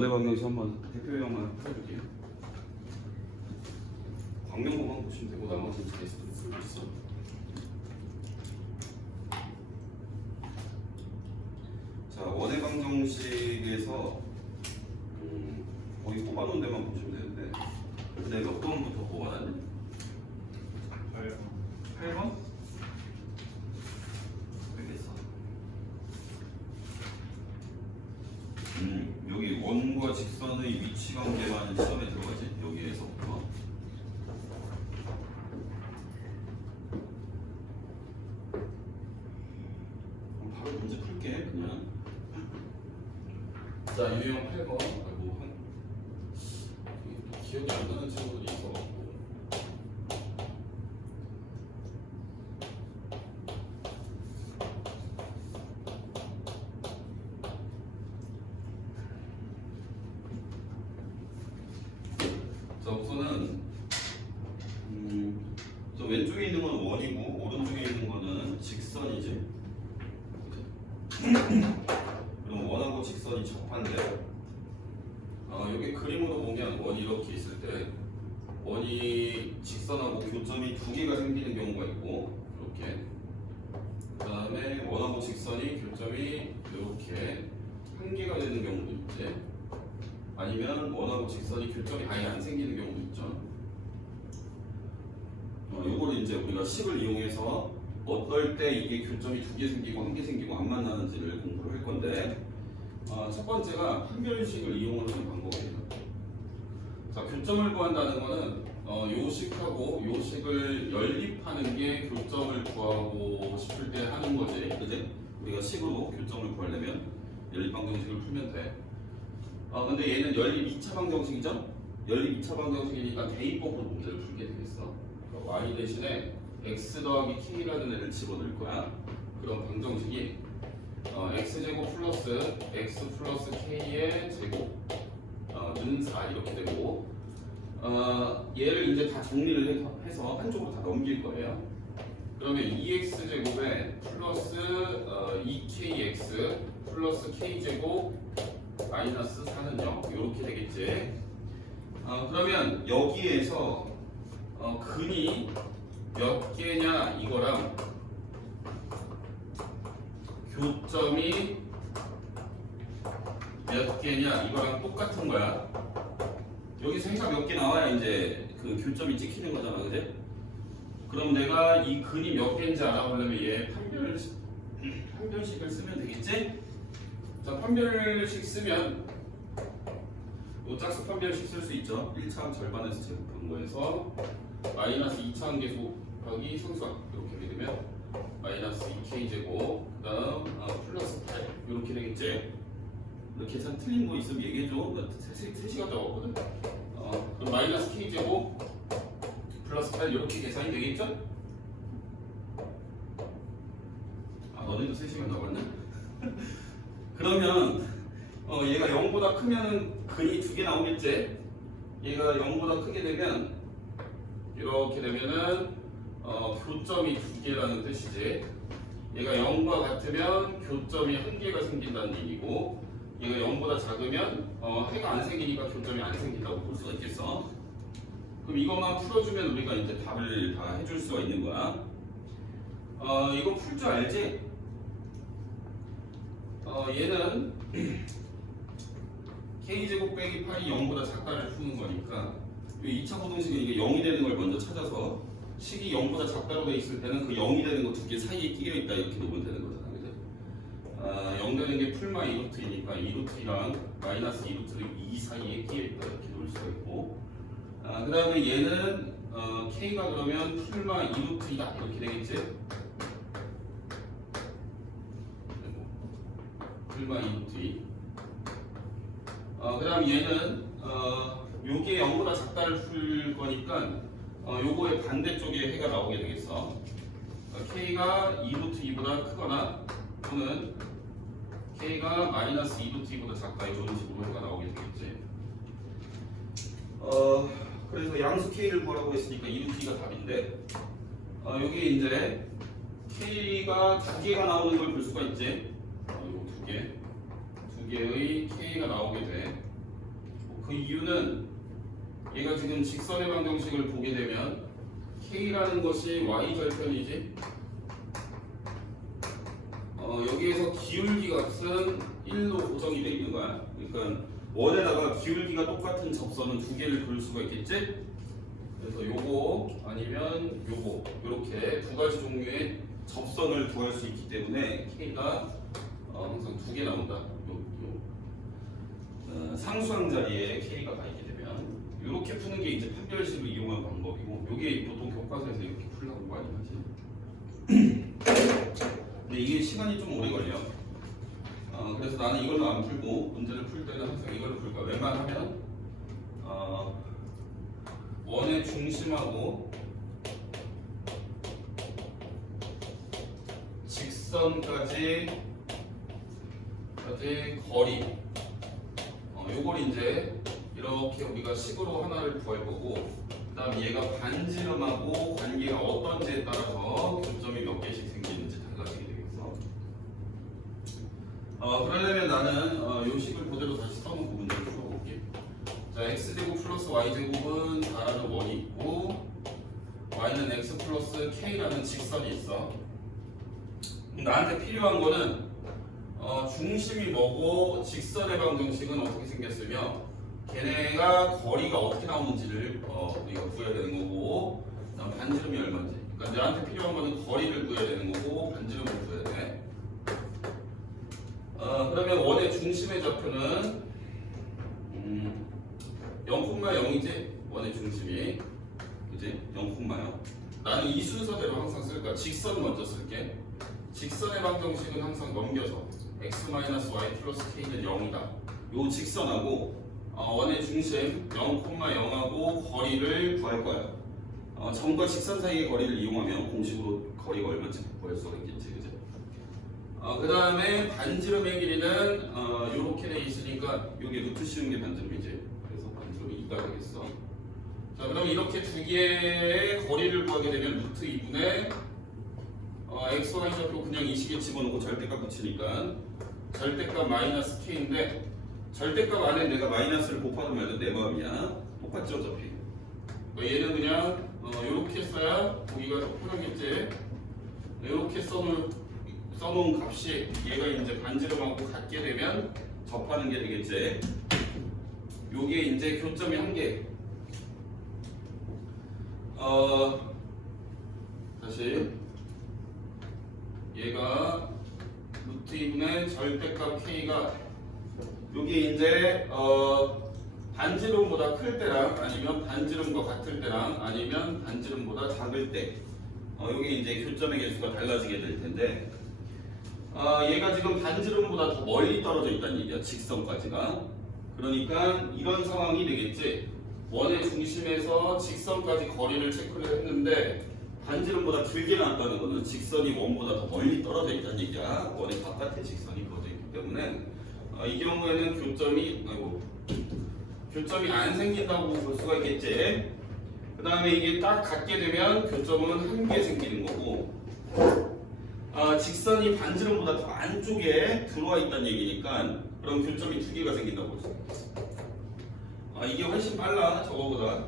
원의 방정식 한번 대표형만 풀어줄게요. 광명고만 보시면 되고 나머지는 테스트로 풀고 있어. 자, 원의 방정식에서 거기 뽑아놓은 데만 보시면 되는데 근데 몇 번부터 뽑아놨니? 8번? 알겠어. 여기 원과 직선의 위치 관계만 시험에 들어가지. 여기에서부터. 바로 문제 풀게 그냥. 자, 유형 8번. 아이고 기억이 안 나는 친구들이 있어가지고. 자, 우선은 저 왼쪽에 있는 건 원이고 오른쪽에 있는 거는 직선이지. 그럼 원하고 직선이 접한데 여기 그림으로 보면 원이 이렇게 있을 때 원이 직선하고 교점이 두 개가 생기는 경우가 있고 이렇게 그 다음에 원하고 직선이 교점이 이렇게 한 개가 되는 경우도 있지. 아니면 원하고 직선이 교점이 아예 안 생기는 경우도 있죠. 요걸 이제 우리가 식을 이용해서 어떨 때 이게 교점이 두 개 생기고 한 개 생기고 안 만나는지를 공부를 할 건데 첫 번째가 판별식을 이용하는 방법이에요. 자, 교점을 구한다는 거는 요 식하고 요 식을 연립하는 게 교점을 구하고 싶을 때 하는 거지. 그지? 우리가 식으로 교점을 구하려면 연립 방정식을 풀면 돼. 근데 얘는 연립 2차 방정식이죠? 연립 2차 방정식이니까 대입법으로 문제를 풀게 되겠어. y 대신에 x 더하기 k라는 애를 집어넣을 거야. 그럼 방정식이 x제곱 플러스 x 플러스 k의 제곱 는 4 이렇게 되고 얘를 이제 다 정리를 해서 한쪽으로 다 넘길 거예요. 그러면 2x제곱에 플러스 2kx 플러스 k제곱 마이너스 4는요 이렇게 되겠지. 그러면 여기에서 근이 몇 개냐 이거랑 교점이 몇 개냐 이거랑 똑같은 거야. 여기서 해가 몇 개 나와야 이제 그 교점이 찍히는 거잖아, 그지? 그럼 내가 이 근이 몇 개인지 알아보려면 얘 판별식을 쓰면 되겠지? 자, 판별식 쓰면 요 짝수 판별식 쓸 수 있죠. 1차항 절반에서 제곱한 거에서 마이너스 2차항 계속하기 상수항 이렇게 되면 마이너스 2k제곱 그 다음 플러스 8 이렇게 되겠지. 너 계산 틀린 거 있으면 얘기해줘. 나 3시간 적었거든. 그럼 마이너스 k제곱 플러스 8 이렇게 계산이 되겠죠? 너네도 3시간 적었네? 그러면 얘가 0보다 크면 근이 두 개 나오겠지? 얘가 0보다 크게 되면 이렇게 되면은 교점이 두 개라는 뜻이지. 얘가 0과 같으면 교점이 한 개가 생긴다는 얘기고 얘가 0보다 작으면 해가 안 생기니까 교점이 안 생긴다고 볼 수가 있겠어. 그럼 이것만 풀어주면 우리가 이제 답을 다 해줄 수가 있는 거야. 이거 풀 줄 알지? 얘는 k제곱 빼기 8이 0보다 작다를 푸는 거니까 2차 부등식은 이게 0이 되는 걸 먼저 찾아서 식이 0보다 작다로 돼 있을 때는 그 0이 되는 거 두 개 사이에 끼어 있다 이렇게 놓으면 되는 거잖아, 그죠? 0 되는 게 풀마 2루트이니까 2루트랑 마이너스 2루트를 2 사이에 끼어 있다 이렇게 놓을 수가 있고 그 다음에 얘는 k가 그러면 풀마 2루트이다 이렇게 되겠지? 풀마 2루트 그 다음 얘는 요게 0보다 작다를 풀 거니까 요거의 반대쪽에 해가 나오게 되겠어. k가 2루트 2보다 크거나 또는 k가 마이너스 2루트 2보다 작다 이런 식으로 해가 나오게 되겠지. 그래서 양수 k를 구하라고 했으니까 2루트 2가 답인데 여기 이제 k가 두 개가 나오는 걸 볼 수가 있지. 이거 두 개의 k가 나오게 돼. 그 이유는 얘가 지금 직선의 방정식을 보게 되면 K라는 것이 Y절편이지. 여기에서 기울기 값은 1로 고정이 되어 있는 거야. 그러니까 원에다가 기울기가 똑같은 접선은 두 개를 그릴 수가 있겠지? 그래서 요거 아니면 요거 이렇게 두 가지 종류의 접선을 구할 수 있기 때문에 K가 항상 두 개 나온다. 상수항 자리에 K가 가 있게 되면 이렇게 푸는 게 이제 판별식을 이용한 방법이고, 이게 보통 교과서에서 이렇게 풀려고 많이 하지. 근데 이게 시간이 좀 오래 걸려. 그래서 나는 이걸로 안 풀고 문제를 풀 때는 항상 이걸로 풀 거야. 웬만하면 원의 중심하고 직선까지 거리, 요걸 이제 이렇게 우리가 식으로 하나를 구할 거고, 그 다음 얘가 반지름하고 관계가 어떤지에 따라서 교점이 몇 개씩 생기는지 달라지게 되겠어. 그러려면 나는 요 식을 그대로 다시 써놓고 문제를 풀어볼게. 자, x제곱 플러스 y제곱은 4라는 원이 있고, y는 x 플러스 k라는 직선이 있어. 나한테 필요한 거는 중심이 뭐고 직선의 방정식은 어떻게 생겼으며 걔네가 거리가 어떻게 나오는지를 우리가 구해야 되는 거고, 그다음 반지름이 얼마인지. 그러니까 나한테 필요한 거는 거리를 구해야 되는 거고 반지름을 구해야 돼. 그러면 원의 중심의 좌표는 0,0이지? 원의 중심이, 그지? 0,0. 나는 이 순서대로 항상 쓸 거야. 직선 먼저 쓸게. 직선의 방정식은 항상 넘겨서 x-y 플러스 k는 0이다. 요 직선하고 원의 중심 0,0하고 거리를 구할 거야. 점과 직선 사이의 거리를 이용하면 공식으로 거리가 얼마인지 구할 수가 있겠지, 그지? 그 다음에 반지름의 길이는 요렇게 돼 있으니까 요게 루트 씌운 게 반지름이지. 그래서 반지름이 2가 되겠어. 자, 그럼 이렇게 두 개의 거리를 구하게 되면 루트 2분의 x, y 좌표 그냥 이 식에 집어넣고 절대값 붙이니까 절대값 마이너스 k인데, 절대값 안에 내가 마이너스를 곱하든 말든 내 마음이야. 똑같죠 어차피. 얘는 그냥 이렇게 써야 보기가 더 편하겠지. 이렇게 써놓은 값이 얘가 이제 반지름하고 같게 되면 접하는 게 되겠지. 요게 이제 교점이 한 개. 다시 얘가 루트 2분의 절대값 k가 여기 이제 반지름보다 클 때랑 아니면 반지름과 같을 때랑 아니면 반지름보다 작을 때 여기 이제 교점의 개수가 달라지게 될 텐데, 얘가 지금 반지름보다 더 멀리 떨어져 있다는 얘기야. 직선까지가. 그러니까 이런 상황이 되겠지. 원의 중심에서 직선까지 거리를 체크를 했는데 반지름보다 길게 나왔다는 거는 직선이 원보다 더 멀리 떨어져 있다는 얘기야. 원의 바깥에 직선이 그어져 있기 때문에 이 경우에는 교점이 안 생긴다고 볼 수가 있겠지. 그 다음에 이게 딱 같게 되면 교점은 한 개 생기는 거고, 직선이 반지름보다 더 안쪽에 들어와 있다는 얘기니까 그럼 교점이 두 개가 생긴다고 볼 수 있겠어. 이게 훨씬 빨라 저거보다.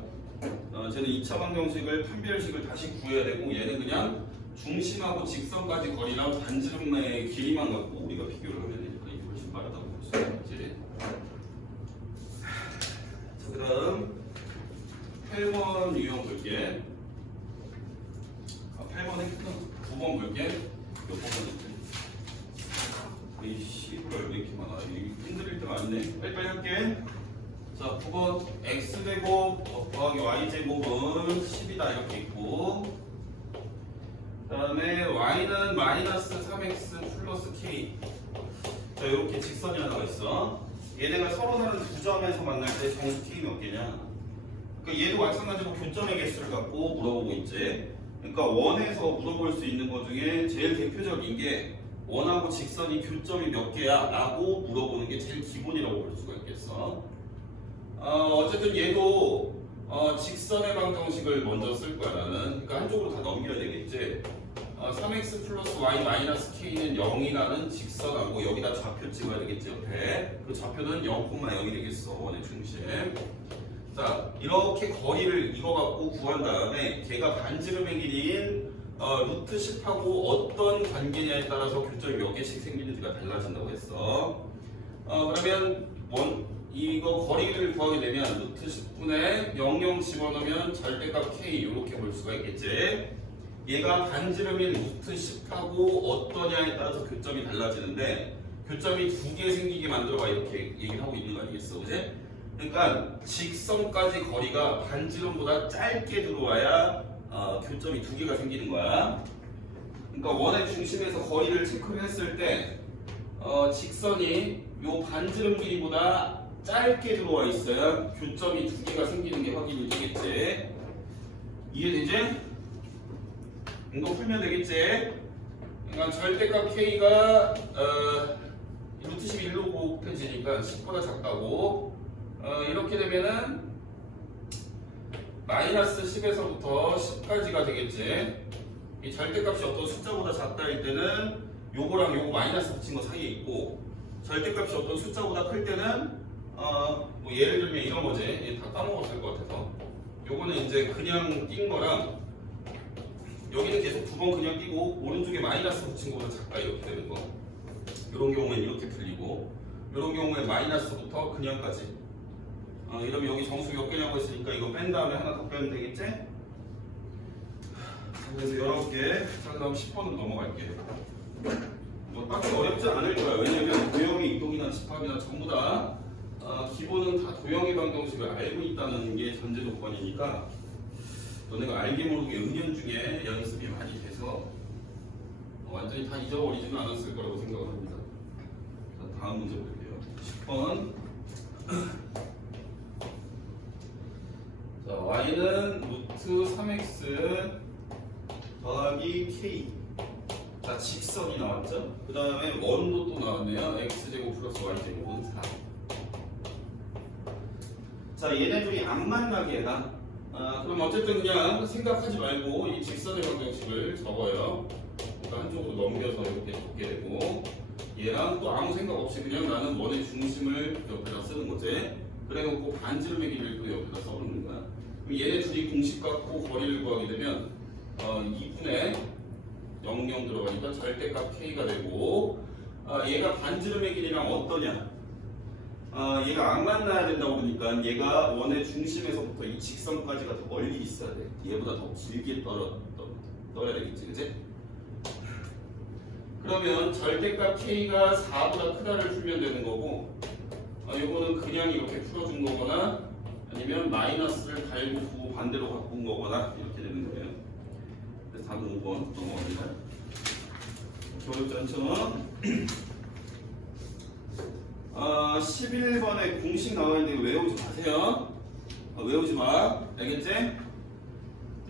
쟤는 2차 방정식을 판별식을 다시 구해야 되고, 얘는 그냥 중심하고 직선까지 거리랑 반지름의 길이만 갖고 우리가 비교를 하면 되니까 이게 훨씬 빠르다고 볼 수 있겠지. 자, 그 다음 8번 유형 볼게. 8번 했구나. 9번 볼게. 몇 번 했지? 이 씨발 왜 이렇게 많아? 힘들 때가 많네. 빨리빨리 할게. 자, 9번 x제곱 더하기 y제곱은 10이다 이렇게 있고, 그 다음에 y는 마이너스 3x 플러스 k. 자, 이렇게 직선이 하나가 있어. 얘네가 서로 다른 두 점에서 만날 때 정수 k 몇 개냐? 그러니까 얘도 마찬가지로 교점의 개수를 갖고 물어보고 있지. 그러니까 원에서 물어볼 수 있는 것 중에 제일 대표적인 게 원하고 직선이 교점이 몇 개야? 라고 물어보는 게 제일 기본이라고 볼 수가 있겠어. 어쨌든 얘도 직선의 방정식을 먼저 쓸 거야 나는. 그러니까 한쪽으로 다 넘겨야 되겠지. 3x 플러스 y 마이너스 k는 0이라는 직선하고 여기다 좌표 찍어야 되겠지 옆에. 그 좌표는 0,0이 되겠어 원의 중심. 자 이렇게 거리를 이거 갖고 구한 다음에 걔가 반지름의 길이인 루트 10하고 어떤 관계냐에 따라서 교점이 몇 개씩 생기는지가 달라진다고 했어. 그러면 이거 거리를 구하게 되면 루트 10분의 00 집어넣으면 절대값 k 이렇게 볼 수가 있겠지. 얘가 반지름인 루트 10하고 어떠냐에 따라서 교점이 달라지는데 교점이 두 개 생기게 만들어봐 이렇게 얘기를 하고 있는 거 아니겠어, 그지? 그러니까 직선까지 거리가 반지름보다 짧게 들어와야 교점이 두 개가 생기는 거야. 그러니까 원의 중심에서 거리를 체크를 했을 때 직선이 요 반지름 길이보다 짧게 들어와 있어야 교점이 두 개가 생기는 게 확인이 되겠지. 이해되지? 이거 풀면 되겠지? 그러니까 절대값 k가 루트 11로 곱해지니까 10보다 작다고. 이렇게 되면은 마이너스 10에서부터 10까지가 되겠지. 이 절대값이 어떤 숫자보다 작다일 때는 요거랑 요거 마이너스 붙인 거 사이에 있고, 절대값이 어떤 숫자보다 클 때는 뭐 예를 들면 이런 거지. 다 까먹었을 것 같아서. 요거는 이제 그냥 띈 거랑 여기는 계속 두 번 그냥 띄고 오른쪽에 마이너스 붙인 거보다 작다 이렇게 되는 거. 이런 경우에는 이렇게 풀리고, 이런 경우에 마이너스부터 그냥까지. 이러면 여기 정수 몇 개냐고 했으니까 이거 뺀 다음에 하나 더 빼면 되겠지? 그래서 19개. 자, 그 다음 10번은 넘어갈게. 뭐 딱히 어렵지 않을 거야. 왜냐면 도형의 이동이나 집합이나 전부 다 기본은 다 도형의 방정식을 알고 있다는 게 전제 조건이니까 너네가 알게 모르게 은연중에 연습이 많이 돼서 완전히 다 잊어버리지는 않았을 거라고 생각을 합니다. 자, 다음 문제 볼게요. 10번. 자, y는 루트 3x 더하기 k. 자, 직선이 나왔죠? 그 다음에 원도 또 나왔네요. x제곱 플러스 y제곱은 4. 자, 얘네들이 안 만나게 해라. 그럼 어쨌든 그냥 생각하지 말고 이 직선의 방정식을 적어요. 그러니까 한쪽으로 넘겨서 이렇게 적게 되고, 얘랑 또 아무 생각 없이 그냥 나는 원의 중심을 옆에다 쓰는 거지. 그래놓고 반지름의 길이를 또 옆에다 써놓는 거야. 그럼 얘네 둘이 공식 갖고 거리를 구하게 되면 2분의 00 들어가니까 절대값 k가 되고, 얘가 반지름의 길이랑 어떠냐? 얘가 안 만나야 된다고 그러니까 얘가 원의 중심에서부터 이 직선까지가 더 멀리 있어야 돼. 얘보다 더 길게 떨어야 되겠지, 그치? 그러면 절대값 k가 4보다 크다를 풀면 되는 거고, 요거는 그냥 이렇게 풀어준 거거나 아니면 마이너스를 달고 반대로 바꾼 거거나 이렇게 되는 거예요. 그래서 답은 5번 넘어갑니다. 교육전처럼 11번에 공식 나와 있는데 외우지 마세요. 외우지 마. 알겠지?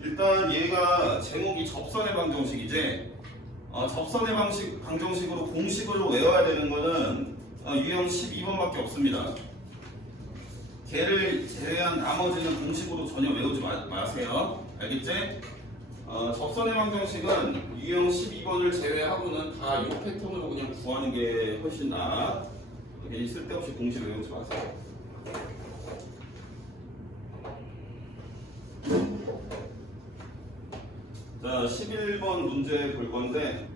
일단 얘가 제목이 접선의 방정식이지. 접선의 방정식으로 공식으로 외워야 되는 거는 유형 12번밖에 없습니다. 걔를 제외한 나머지는 공식으로 전혀 외우지 마세요. 알겠지? 접선의 방정식은 유형 12번을 제외하고는 다 이 패턴으로 그냥 구하는 게 훨씬 나아. 괜히 쓸데없이 공식을 외우지 마세요. 자, 11번 문제 볼 건데,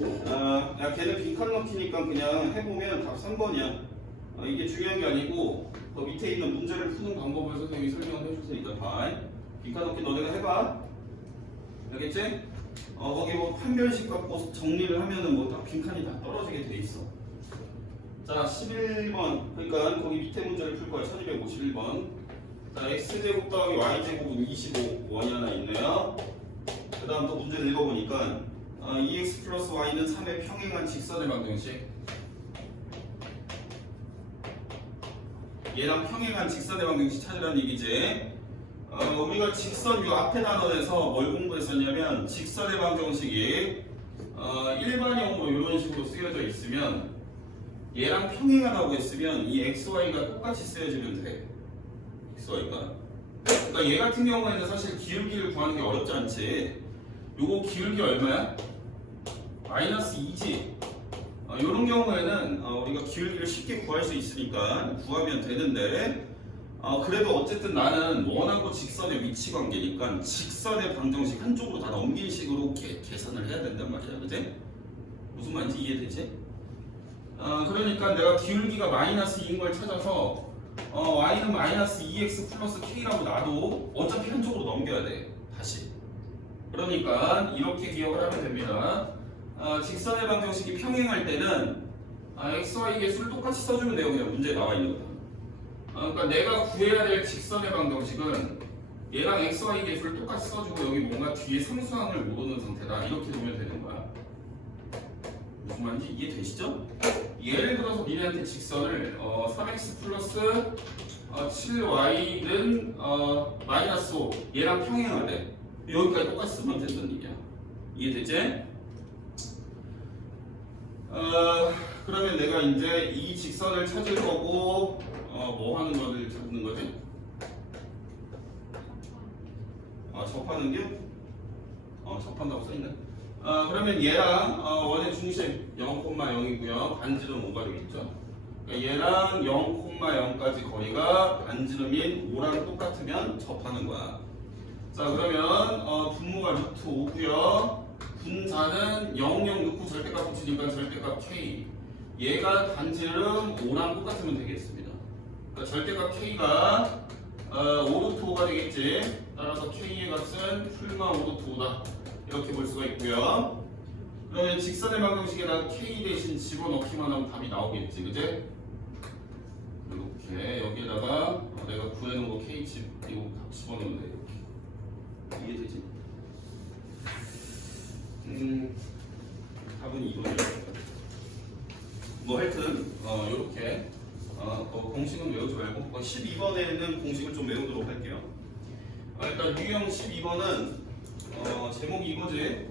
야, 걔는 빈칸 넣기니까 그냥 해보면 답 3번이야. 이게 중요한 게 아니고, 더 밑에 있는 문제를 푸는 방법을 선생님이 설명을 해줄 테니까 봐. 빈칸 넣기 너네가 해봐. 알겠지? 거기 뭐 판별식 갖고 정리를 하면은 뭐 다 빈칸이 다 떨어지게 돼 있어. 자, 11번. 그러니까 거기 밑에 문제를 풀 거야. 1251번. 자, x제곱 더하기 y제곱은 25원이 하나 있네요. 그 다음 또 문제를 읽어보니까 2x 플러스 y는 3의 평행한 직선의 방정식. 얘랑 평행한 직선의 방정식 찾으라는 얘기지. 우리가 직선 요 앞에 단원에서 뭘 공부했었냐면 직선의 방정식이 일반형으로 이런 식으로 쓰여져 있으면 얘랑 평행하다고 했으면 이 xy가 똑같이 쓰여지면 돼. xy가. 그러니까 얘 같은 경우에는 사실 기울기를 구하는 게 어렵지 않지. 요거 기울기 얼마야? 마이너스 2지. 이런 경우에는 우리가 기울기를 쉽게 구할 수 있으니까 구하면 되는데 그래도 어쨌든 나는 원하고 직선의 위치 관계니까 직선의 방정식 한쪽으로 다 넘긴 식으로 계산을 해야 된단 말이야, 그지? 무슨 말인지 이해되지? 그러니까 내가 기울기가 마이너스 2인 걸 찾아서 y는 마이너스 2x 플러스 k라고 놔도 어차피 한쪽으로 넘겨야 돼, 다시. 그러니까 이렇게 기억을 하면 됩니다. 직선의 방정식이 평행할 때는 x, y 계수를 똑같이 써주면 돼요. 그냥 문제에 나와 있는 거다. 그러니까 내가 구해야 될 직선의 방정식은 얘랑 x, y 계수를 똑같이 써주고 여기 뭔가 뒤에 상수항을 모르는 상태다. 이렇게 보면 되는 거야. 무슨 말인지 이해되시죠? 예를 들어서 니네한테 직선을 3x 플러스 7y는 마이너스 5 얘랑 평행하래. 여기까지 똑같이 쓰면 된다는 얘기야. 이해되지? 그러면 내가 이제 이 직선을 찾을 거고 뭐 하는 거를 찾는 거지? 접하는 게? 접한다고 써있네. 그러면 얘랑 원의 중심 0,0이고요. 반지름 5가 되겠죠. 그러니까 얘랑 0,0까지 거리가 반지름인 5랑 똑같으면 접하는 거야. 자, 그러면 분모가 루트 5고요. 분자는 0, 0 넣고 절대값 붙이니까 절대값 k. 얘가 반지름 5랑 똑같으면 되겠습니다. 그러니까 절대값 k가 5루트 5가 되겠지. 따라서 k의 값은 풀마 5루트 5다. 이렇게 볼 수가 있고요. 그러면 직선의 방정식에다 k 대신 집어넣기만 하면 답이 나오겠지, 그제? 이렇게 여기에다가 내가 구해놓은 거 k 이거 다 집어넣으면 돼. 이렇게 이해되지? 답은 2번이야. 뭐 하여튼 이렇게 공식은 외우지 말고 12번에는 공식을 좀 외우도록 할게요. 일단 유형 12번은 제목이 이거지.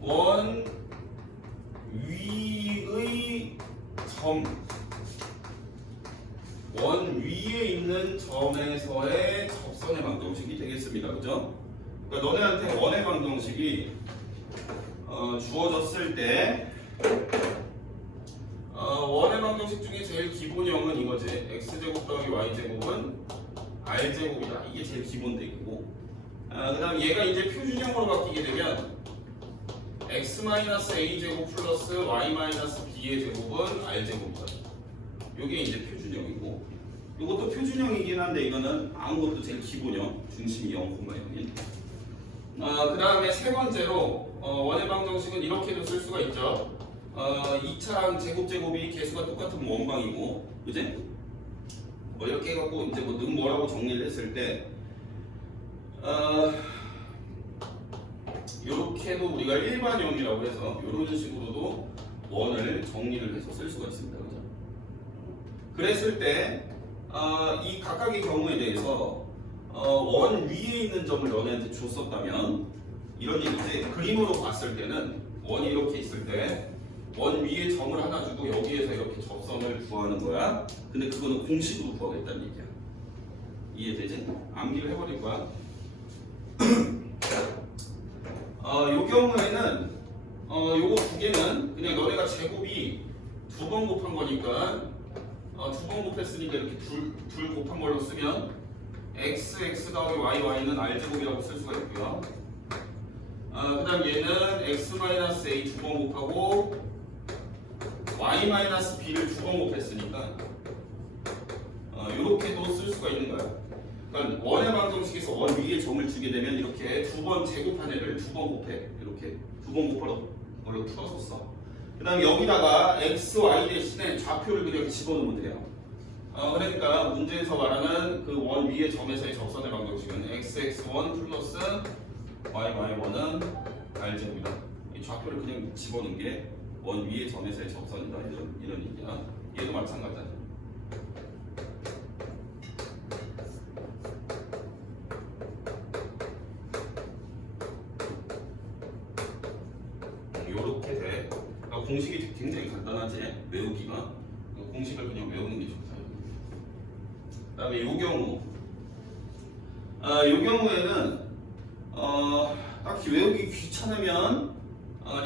원 위의 점, 원 위에 있는 점에서의 접선의 방정식이 되겠습니다. 그죠? 그러니까 너네한테 원의 방정식이 주어졌을 때 원의 방정식 중에 제일 기본형은 이거지. x제곱 더하기 y제곱은 r제곱이다. 이게 제일 기본되고 그 다음 얘가 이제 표준형으로 바뀌게 되면 x-a제곱 플러스 y-b의 제곱은 r제곱이다. 이게 이제 표준형이고 이것도 표준형이긴 한데 이거는 아무것도 제일 기본형 중심이 0,0인 그 다음에 세 번째로 원의 방정식은 이렇게도 쓸 수가 있죠. 2차랑 제곱이 개수가 똑같은 원방이고, 그지? 이렇게 해갖고 이제 능 뭐라고 정리를 했을 때, 이렇게도 우리가 일반형이라고 해서 이런 식으로도 원을 정리를 해서 쓸 수가 있습니다, 그죠? 그랬을 때, 이 각각의 경우에 대해서 원 위에 있는 점을 너네한테 줬었다면 이런 얘기지. 그림으로 봤을 때는 원이 이렇게 있을 때 원 위에 점을 하나 주고 여기에서 이렇게 접선을 구하는 거야. 근데 그거는 공식으로 구하겠다는 얘기야. 이해되지? 암기를 해버릴 거야. 요 경우에는 요거 두 개는 그냥 너네가 제곱이 두 번 곱한 거니까 두 번 곱했으니까 이렇게 둘 곱한 걸로 쓰면 x 더하기 y는 r제곱이라고 쓸 수가 있고요. 그 다음 얘는 x-a 두 번 곱하고 y-b를 두 번 곱했으니까 이렇게도 쓸 수가 있는 거야. 그러니까 원의 방정식에서 원 위에 점을 주게 되면 이렇게 두 번 제곱한 애를 두 번 곱해. 이렇게 두 번 곱하러 걸로 풀어서 써. 그 다음에 여기다가 x, y 대신에 좌표를 그냥 집어넣으면 돼요. 그러니까 문제에서 말하는 그 원 위의 점에서의 접선의 방정식은 x1 플러스 y-1은 r제곱이다. 이 좌표를 그냥 집어넣은 게 원 위의 점에서의 접선이다. 이런 얘기야. 얘도 마찬가지야. 요렇게 돼. 그러니까 공식이 굉장히 간단하지. 외우기가. 공식을 그냥 외우는 게 좋다. 그 다음에 요 경우에는 딱히 외우기 귀찮으면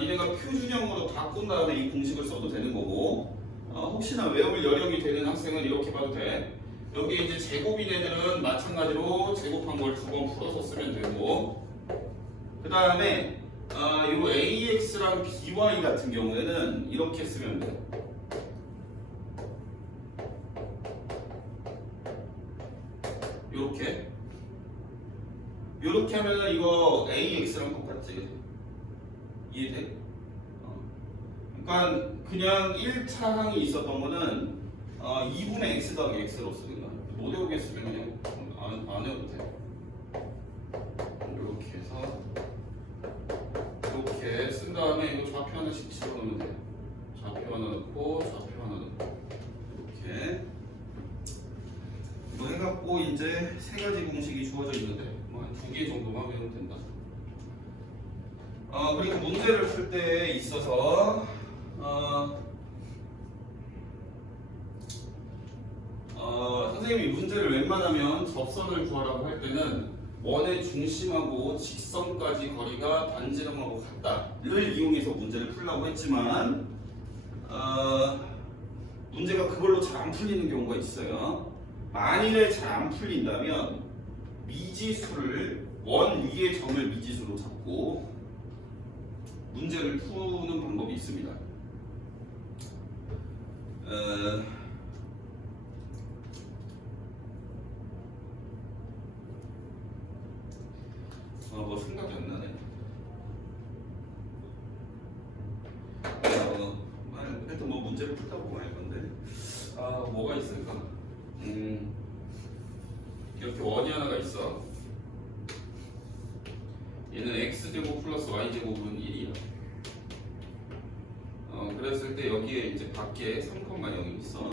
니네가 표준형으로 바꾼 다음에 이 공식을 써도 되는 거고, 혹시나 외울 여력이 되는 학생은 이렇게 봐도 돼. 여기 이제 제곱인 애들은 마찬가지로 제곱한 걸 두 번 풀어서 쓰면 되고, 그 다음에 요 AX랑 BY 같은 경우에는 이렇게 쓰면 돼. 요렇게 하면 이거 AX랑 똑같지. 이해돼? 그러니까 그냥 1차 항이 있었던 거는 2분의 X 더하기 X로 쓰든가. 못 외우겠으면 그냥 안 해도 돼. 이렇게 해서 이렇게 쓴 다음에 이거 좌표 하나씩 집어넣으면 돼. 좌표 하나 넣고 좌표 하나 넣고 이렇게 이거 해갖고 이제 세 가지 공식이 주어져 있는데 뭐 한 2개 정도만 외우면 된다. 그리고 문제를 풀 때 있어서 선생님이 문제를 웬만하면 접선을 구하라고 할 때는 원의 중심하고 직선까지 거리가 반지름하고 같다를 이용해서 문제를 풀라고 했지만 문제가 그걸로 잘 안 풀리는 경우가 있어요. 만일에 잘 안 풀린다면 미지수를 원 위의 점을 미지수로 잡고 문제를 푸는 방법이 있습니다. 뭐 생각이 안 나네. 하여튼 뭐 문제를 풀다 보면 알 건데 뭐가 있을까? 이렇게 원이 하나가 있어. 얘는 x제곱 플러스 y제곱은 1이야. 그랬을 때 여기에 이제 밖에 3,0이 있어.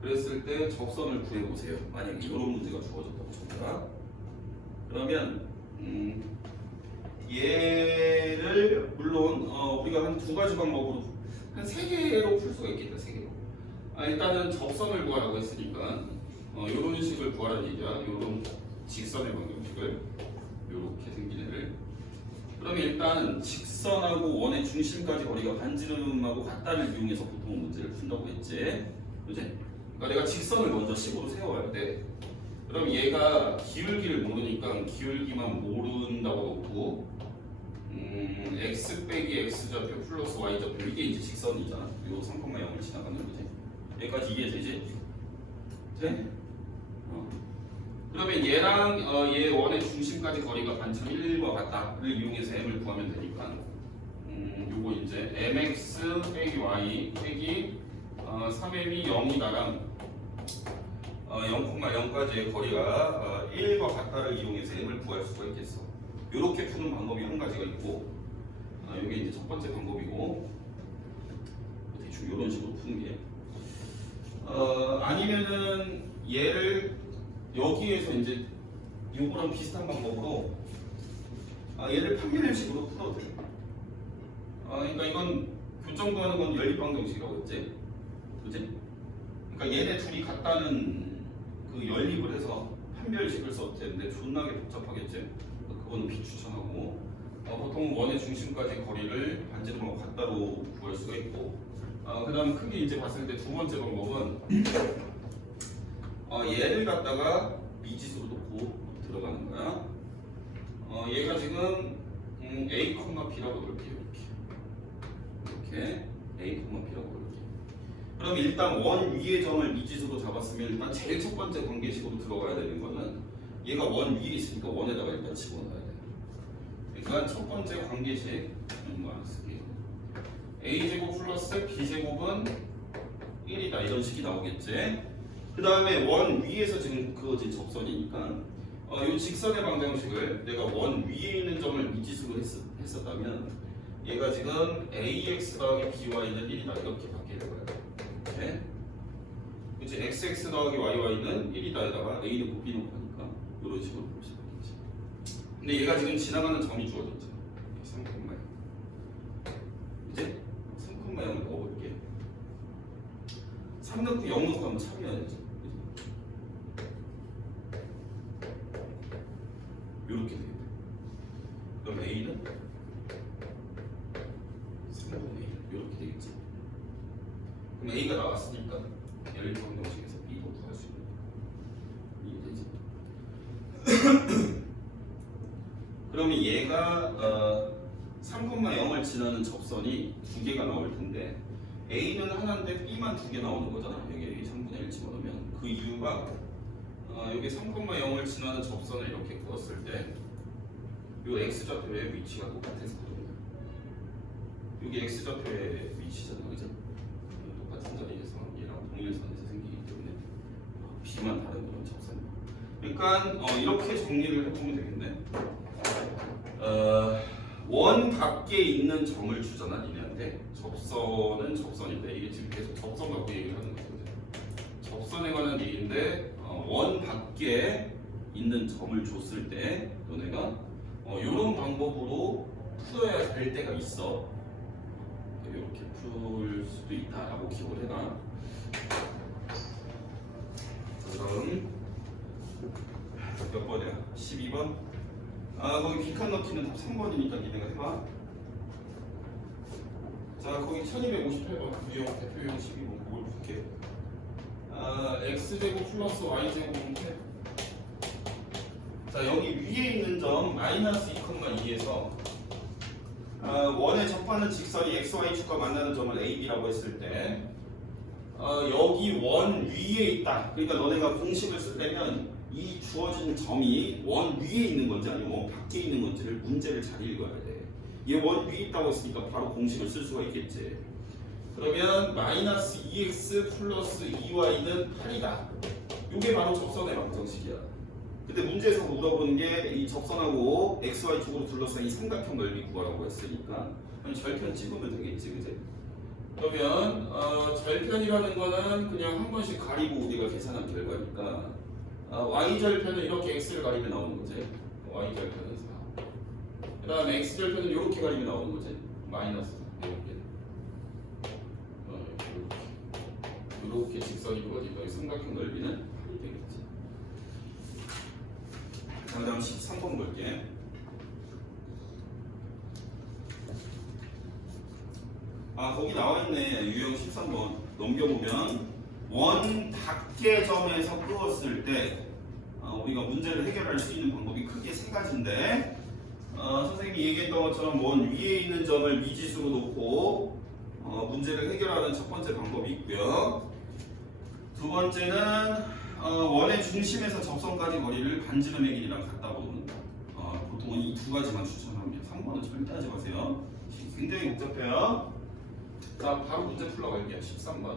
그랬을 때 접선을 구해보세요. 만약에 이런 문제가 주어졌다고 칩니다. 그러면 얘를 물론 우리가 한 두 가지 방법으로 한 세 개로 풀 수가 있겠다. 세 개로. 일단은 접선을 구하라고 했으니까 이런 식을 구하라는 얘기야. 이런 직선의 방정식을 이렇게 생긴 애를. 그러면 일단 직선하고 원의 중심까지 거리가 반지름하고 같다를 이용해서 보통 문제를 푼다고 했지. 그지? 그러니까 내가 직선을 먼저 식으로 세워야 돼. 그럼 얘가 기울기를 모르니까 기울기만 모른다고 놓고 x 빼기 x좌표 플러스 y좌표 이게 이제 직선이잖아. 요 3,0을 지나가는 거지. 여기까지 이해되지? 돼? 그러면 얘랑 얘 원의 중심까지 거리가 반지름 1과 같다를 이용해서 m을 구하면 되니까 요거 이제 mx 빼기 y 빼기 3m이 0이다랑 0,0까지의 거리가 1과 같다를 이용해서 m을 구할 수가 있겠어. 이렇게 푸는 방법이 한 가지가 있고 이게 이제 첫 번째 방법이고 대충 이런 식으로 푸는 게 아니면은 얘를 여기에서 이제 요거랑 비슷한 방법으로 얘를 판별형식으로 풀어도 돼. 그러니까 이건 교정구하는 건 연립방정식이라고 했지, 그지? 그러니까 얘네 둘이 같다는 그 연립을 해서 판별식을 써도 되는데 존나게 복잡하겠지. 그거는 비추천하고 보통 원의 중심까지 거리를 반지름하고 같다로 구할 수가 있고 그 다음 크게 이제 봤을 때 두 번째 방법은 얘를 갖다가 미지수로 놓고 들어가는 거야. 얘가 지금 A, B라고 놓을게요. 이렇게 A, B라고 놓을게요. 그럼 일단 원 위의 점을 미지수로 잡았으면 일단 제일 첫 번째 관계식으로 들어가야 되는 거는 얘가 원 위에 있으니까 원에다가 일단 집어넣어야 돼. 그러니까 첫 번째 관계식 이거 안 쓸게요. A제곱 플러스 B제곱은 1이다 이런 식이 나오겠지. 그 다음에 원 위에서 지금 그어진 접선이니까 이 직선의 방정식을 내가 원 위에 있는 점을 미지수로 했었다면 얘가 지금 ax 더하기 by는 1이다 이렇게 바뀌게 되고요. 이렇게 그치? xx 더하기yy는 1이다에다가 a를 곱해놓고 하니까 이런 식으로 볼 수 있겠지. 근데 얘가 지금 지나가는 점이 주어졌잖아. 3,0 이제 3,0을 넣어볼게. 3 넣고 0 넣고 하면 참여해야 되죠. 이렇게 되겠다. 나왔으니까 L 방정식에서 B도 구할 수 있는 이해되지? 그러면 얘가 3,0을 지나는 접선이 두 개가 나올 텐데 A는 하나인데 B만 두 개 나오는 거잖아. 여기 3분의 1 집어넣으면 그 이유가 여기 3,0을 지나는 접선을 이렇게 그었을 때 이 x좌표의 위치가 똑같아서 그런 거야. 여기 x좌표의 위치잖아, 그죠? 똑같은 자리에서 얘랑 동일선에서 생기기 때문에 B만 다른 그런 접선. 그러니까 이렇게 정리를 해보면 되겠네. 원 밖에 있는 점을 주잖아, 니네한테. 접선은 접선인데 이게 지금 계속 접선 갖고 얘기를 하는 거거든. 접선에 관한 얘기인데 원 밖에 있는 점을 줬을 때 너네가 이런 방법으로 풀어야 될 때가 있어. 이렇게 풀 수도 있다라고 기억을 해놔. 다음 몇 번이야? 12번? 거기 빈칸 넣기는 답 3번이니까 니네가 해봐. 자, 거기 1258번 유형 대표용 12번 그걸 볼게. x제곱 플러스 y제곱은 해. 자, 여기 위에 있는 점 마이너스 2,2에서 원에 접하는 직선이 xy축과 만나는 점을 AB라고 했을 때 여기 원 위에 있다. 그러니까 너네가 공식을 쓸 때면 이 주어진 점이 원 위에 있는 건지 아니면 원 밖에 있는 건지를 문제를 잘 읽어야 돼. 얘 원 위에 있다고 했으니까 바로 공식을 쓸 수가 있겠지. 그러면 마이너스 2x 플러스 2y는 8이다. 이게 바로 접선의 방정식이야. 근데 문제에서 물어보는 게 이 접선하고 xy축으로 둘러싼 이 삼각형 넓이 구하라고 했으니까 절편 찍으면 되겠지, 그지? 그러면 절편이라는 거는 그냥 한 번씩 가리고 우리가 계산한 결과니까 y절편은 이렇게 x를 가리면 나오는 거지. y절편은 4. 그 다음에 x절편은 이렇게 가리면 나오는 거지. 마이너스 4. 이렇게 직선이 그어지고 이 삼각형 넓이는 8이 되겠지. 자, 그 다음 13번 볼게. 거기 나와있네. 유형 13번 넘겨보면 원 밖의 점에서 끄었을 때 우리가 문제를 해결할 수 있는 방법이 크게 세 가지인데 선생님이 얘기했던 것처럼 원 위에 있는 점을 미지수로 놓고 문제를 해결하는 첫 번째 방법이 있고요. 두 번째는 원의 중심에서 접선까지 거리를 반지름의 길이랑 같다 보는 보통은 이 두 가지만 추천합니다. 3번은 절대 하지 마세요. 굉장히 복잡해요. 자, 바로 문제 풀러갈게요. 13번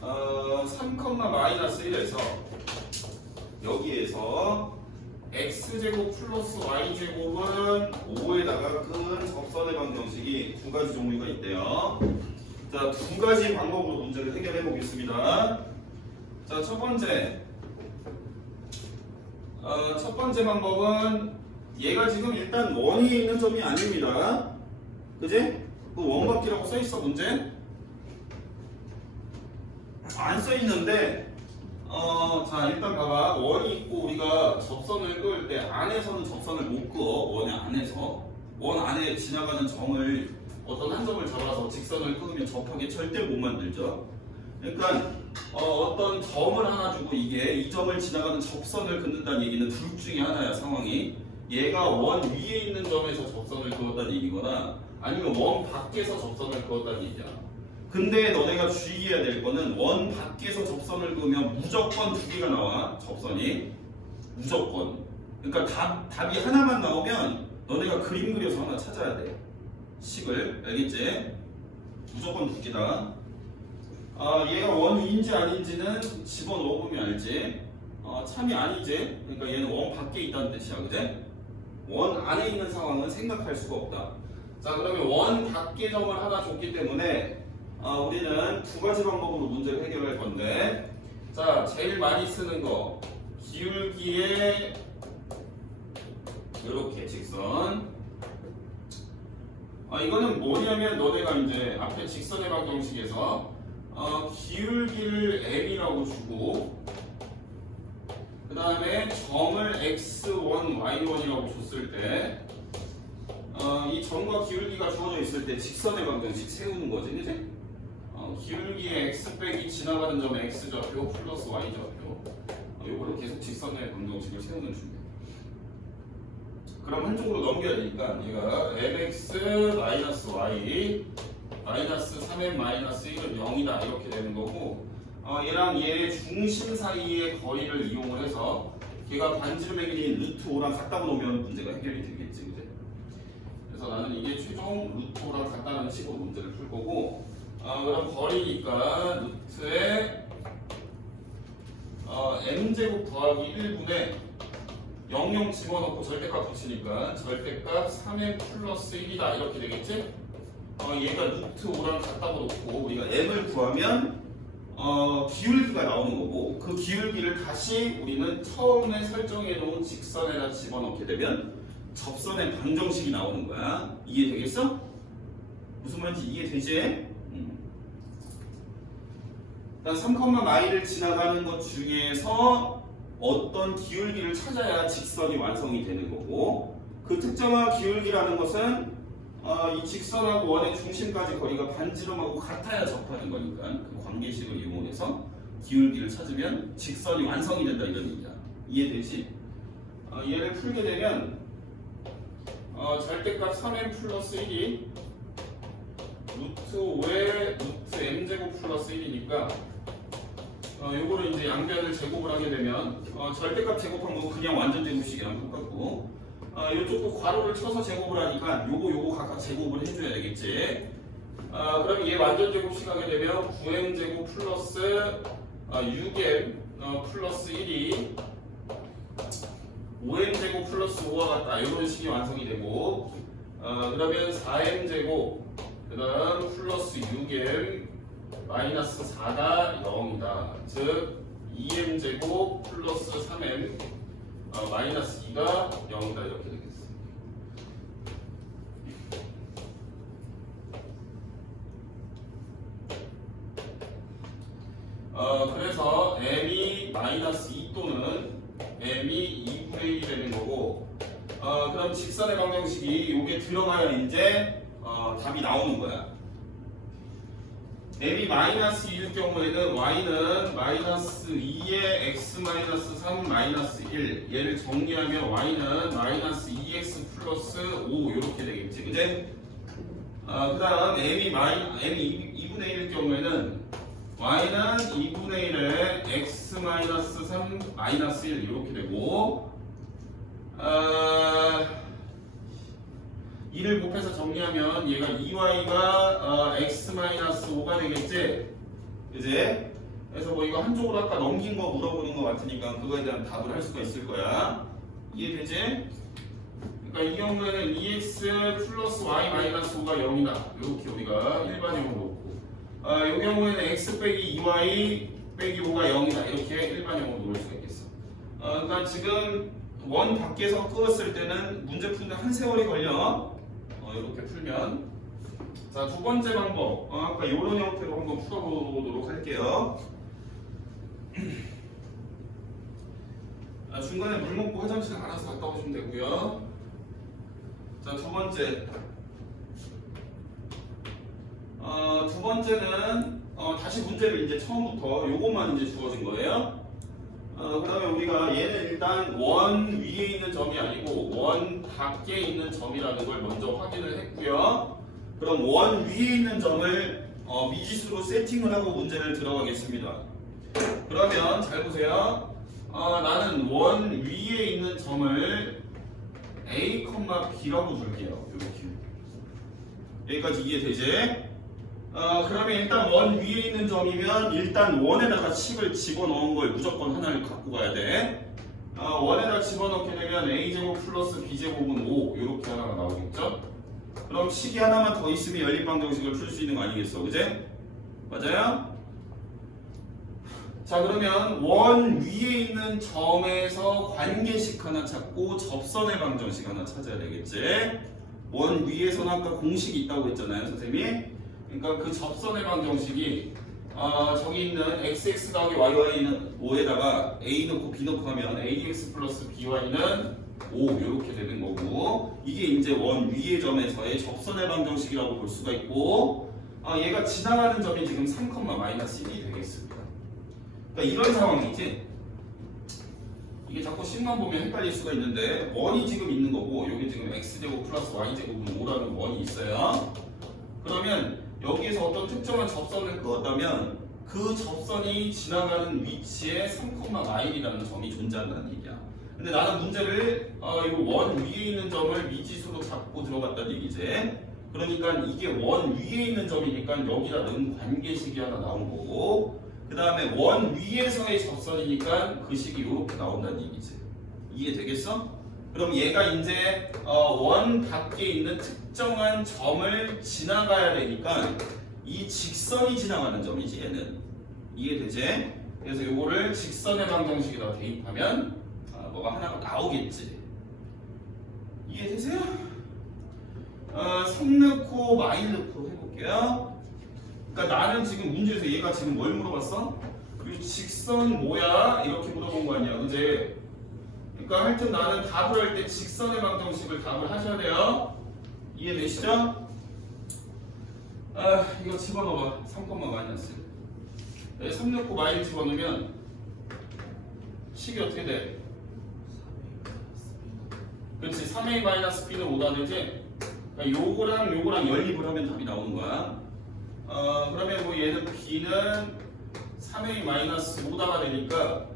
3,-1에서 여기에서 x제곱 플러스 y제곱은 5에다가 큰 접선의 방정식이 두 가지 종류가 있대요. 자, 두 가지 방법으로 문제를 해결해 보겠습니다. 자, 첫 번째 방법은 얘가 지금 일단 원 위에 있는 점이 아닙니다. 그지? 그 원바퀴라고 써있어 문제? 안 써있는데 자, 일단 봐봐. 원이 있고 우리가 접선을 그을 때 안에서는 접선을 못 그어. 원의 안에서 원 안에 지나가는 점을 어떤 한 점을 잡아서 직선을 그으면 접하게 절대 못 만들죠. 그러니까 어떤 점을 하나 주고 이게 이 점을 지나가는 접선을 긋는다는 얘기는 둘 중에 하나야. 상황이 얘가 원 위에 있는 점에서 접선을 그었다는 얘기거나 아니면 원 밖에서 접선을 그었다는 얘기야. 근데 너네가 주의해야 될 거는 원 밖에서 접선을 그으면 무조건 두 개가 나와. 접선이 무조건. 그러니까 답이 하나만 나오면 너네가 그림 그려서 하나 찾아야 돼. 식을. 알겠지? 무조건 두 개다. 얘가 원 위인지 아닌지는 집어넣어보면 알지. 참이 아니지. 그러니까 얘는 원 밖에 있다는 뜻이야. 그지? 원 안에 있는 상황은 생각할 수가 없다. 자, 그러면 원 밖의 점을 하나 줬기 때문에 우리는 두 가지 방법으로 문제를 해결할 건데, 자, 제일 많이 쓰는 거 기울기에 이렇게 직선. 이거는 뭐냐면 너네가 이제 앞에 직선의 방정식에서 기울기를 m이라고 주고 그 다음에 점을 x1, y1이라고 줬을 때 이 점과 기울기가 주어져 있을 때 직선의 방정식 세우는 거지, 그지? 기울기의 x 빼기 지나가는 점의 x좌표 플러스 y좌표 요거를 계속 직선의 방정식을 세우는 중이에요. 그럼 한쪽으로 넘겨야 되니까 얘가 mx 마이너스 y 마이너스 3m 마이너스 1은 0이다 이렇게 되는 거고 얘랑 얘의 중심 사이의 거리를 이용을 해서 걔가 반지름의 길이인 루트 5랑 같다고 놓으면 문제가 해결이 되겠지, 그제? 그래서 나는 이게 최종 루트 5랑 같다는 식으로 문제를 풀 거고 그럼 거리니까 루트에 m제곱 더하기 1분의 00 집어넣고 절대값 붙이니까 절대값 3m 플러스 1이다 이렇게 되겠지? 얘가 루트 5랑 같다고 놓고 우리가 m을 구하면 기울기가 나오는 거고 그 기울기를 다시 우리는 처음에 설정해 놓은 직선에다 집어넣게 되면 접선의 방정식이 나오는 거야. 이해되겠어? 무슨 말인지 이해되지? 3,i를 지나가는 것 중에서 어떤 기울기를 찾아야 직선이 완성이 되는 거고 그 특정한 기울기라는 것은 이 직선하고 원의 중심까지 거리가 반지름하고 같아야 접하는 거니까 그 관계식을 이용해서 기울기를 찾으면 직선이 완성이 된다 이런 얘기야. 이해되지? 얘를 풀게 되면 절대값 3m 플러스 1이 루트 5에 루트 m제곱 플러스 1이니까 요거를 이제 양변을 제곱을 하게 되면 절대값 제곱한 거 그냥 완전 제곱식이랑 똑같고 요쪽도 괄호를 쳐서 제곱을 하니까 요거 각각 제곱을 해줘야 되겠지. 그럼 얘 완전 제곱식 하게 되면 9m 제곱 플러스 6m 플러스 1이 5m 제곱 플러스 5와 같다 이런 식이 완성이 되고 그러면 4m 제곱 그 다음 플러스 6m 마이너스 4가 0이다. 즉 2m 제곱 플러스 3m 마이너스 2가 0이다 이렇게 되겠어. 그래서 m이 마이너스 2 또는 m이 2분의 1이 되는 거고 그럼 직선의 방정식이 요게 들어가야 이제 답이 나오는 거야. m이 마이너스 2일 경우에는 y는 마이너스 2에 x 마이너스 3 마이너스 1 얘를 정리하면 y는 마이너스 2x 플러스 5 이렇게 되겠지, 그제? 그 다음 m이 2분의 1일 경우에는 y는 2분의 1에 x 마이너스 3 마이너스 1 이렇게 되고 2를 곱해서 정리하면 얘가 2y가 x-5가 되겠지? 그지? 그래서 뭐 이거 한쪽으로 아까 넘긴 거 물어보는 거 같으니까 그거에 대한 답을 할 수가 있을 거야. 이해되지? 그러니까 이 경우에는 2x 플러스 y-5가 0이다. 이렇게 우리가 일반형으로 놓고 이 경우에는 x 빼기 2y 빼기 5가 0이다. 이렇게 일반형으로 놓을 수가 있겠어. 그러니까 지금 원 밖에서 끄었을 때는 문제 푸는데 한 세월이 걸려. 이렇게 풀면 자, 두 번째 방법 아까 이런 형태로 한번 풀어보도록 할게요. 중간에 물 먹고 화장실 알아서 갔다 오시면 되고요. 자, 두 번째 두 번째는 다시 문제를 이제 처음부터 요것만 이제 주어진 거예요. 그 다음에 우리가 얘는 일단 원 위에 있는 점이 아니고 원 밖에 있는 점이라는 걸 먼저 확인을 했고요. 그럼 원 위에 있는 점을 미지수로 세팅을 하고 문제를 들어가겠습니다. 그러면 잘 보세요. 나는 원 위에 있는 점을 A, B라고 줄게요. 이렇게. 여기까지 이해되지? 그러면 일단 원 위에 있는 점이면 일단 원에다가 식을 집어넣은 걸 무조건 하나를 갖고 가야 돼. 원에다 집어넣게 되면 a제곱 플러스 b제곱은 5 이렇게 하나가 나오겠죠? 그럼 식이 하나만 더 있으면 연립방정식을 풀 수 있는 거 아니겠어, 그제? 맞아요? 자, 그러면 원 위에 있는 점에서 관계식 하나 찾고 접선의 방정식 하나 찾아야 되겠지? 원 위에서는 아까 공식이 있다고 했잖아요, 선생님이. 그러니까 그 접선의 방정식이 저기 있는 xx 더하기 y는 5에다가 a 넣고 b 넣고 하면 ax 플러스 by는 5 이렇게 되는 거고 이게 이제 원 위의 점에서의 접선의 방정식이라고 볼 수가 있고 얘가 지나가는 점이 지금 3,-1이 되겠습니다. 그러니까 이런 상황이지. 이게 자꾸 10만 보면 헷갈릴 수가 있는데 원이 지금 있는 거고 여기 지금 x제곱 플러스 y제곱은 5라는 원이 있어요. 그러면 여기에서 어떤 특정한 접선을 그었다면 그 접선이 지나가는 위치에 3,1이라는 점이 존재한다는 얘기야. 근데 나는 문제를 이 원 위에 있는 점을 미지수로 잡고 들어갔다는 얘기지. 그러니까 이게 원 위에 있는 점이니까 여기다 넣은 관계식이 하나 나온 거고, 그 다음에 원 위에서의 접선이니까 그 식이 이렇게 나온다는 얘기지. 이해되겠어? 그럼 얘가 이제 원 밖에 있는 특정한 점을 지나가야 되니까 이 직선이 지나가는 점이지 얘는. 이해되지? 그래서 요거를 직선의 방정식에다 대입하면 뭐가 하나가 나오겠지. 이해되세요? 3 넣고 마일 넣고 해볼게요. 그러니까 나는 지금 문제에서 얘가 지금 뭘 물어봤어? 이 직선 뭐야? 이렇게 물어본 거 아니야, 그지? 그러니까 하여튼 나는 답을 할 때 직선의 방정식을 답을 하셔야 돼요. 이해되시죠? 이거 집어넣어봐. 3,-. 3 넣고 마일 집어넣으면 식이 어떻게 돼? 그렇지. 3a-b는 5다 되지? 그러니까 요거랑 연립을 하면 답이 나오는 거야. 그러면 뭐 얘는 b는 3a-5다가 되니까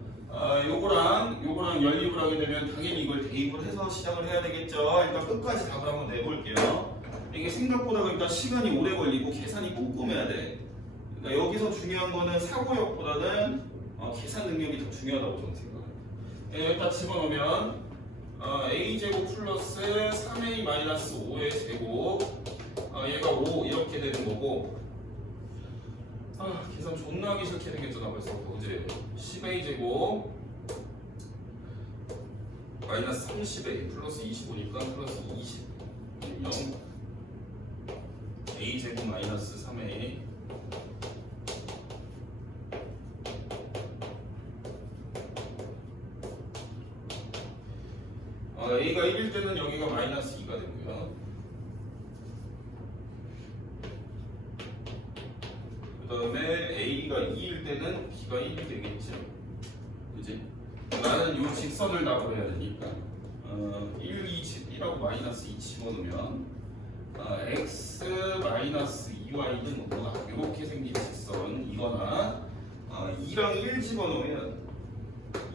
요거랑 연립을 하게 되면 당연히 이걸 대입을 해서 시작을 해야 되겠죠. 일단 끝까지 답을 한번 내볼게요. 이게 생각보다 그러니까 시간이 오래 걸리고 계산이 꼼꼼해야 돼. 그러니까 여기서 중요한 거는 사고력보다는 계산 능력이 더 중요하다고 저는 생각해요. 여기다 집어넣으면 a제곱 플러스 3a-5의 제곱, 얘가 5 이렇게 되는 거고, 계산 존나 하기 싫게 생겼잖아 벌써. 그지? 10a 제곱 마이너스 30a 플러스 25니까 플러스 20 0 a 제곱 마이너스 3a a가 1일 때는 여기가 마이너스 2가 되고요. 그 다음에 a가 2일 때는 b가 1이 되겠죠. 그지? 나는 이 직선을 답을 해야 되니까 1하고 마이너스 2 집어넣으면 x 마이너스 2y는 5다. 이렇게 생긴 직선 이거나 2랑 1 집어넣으면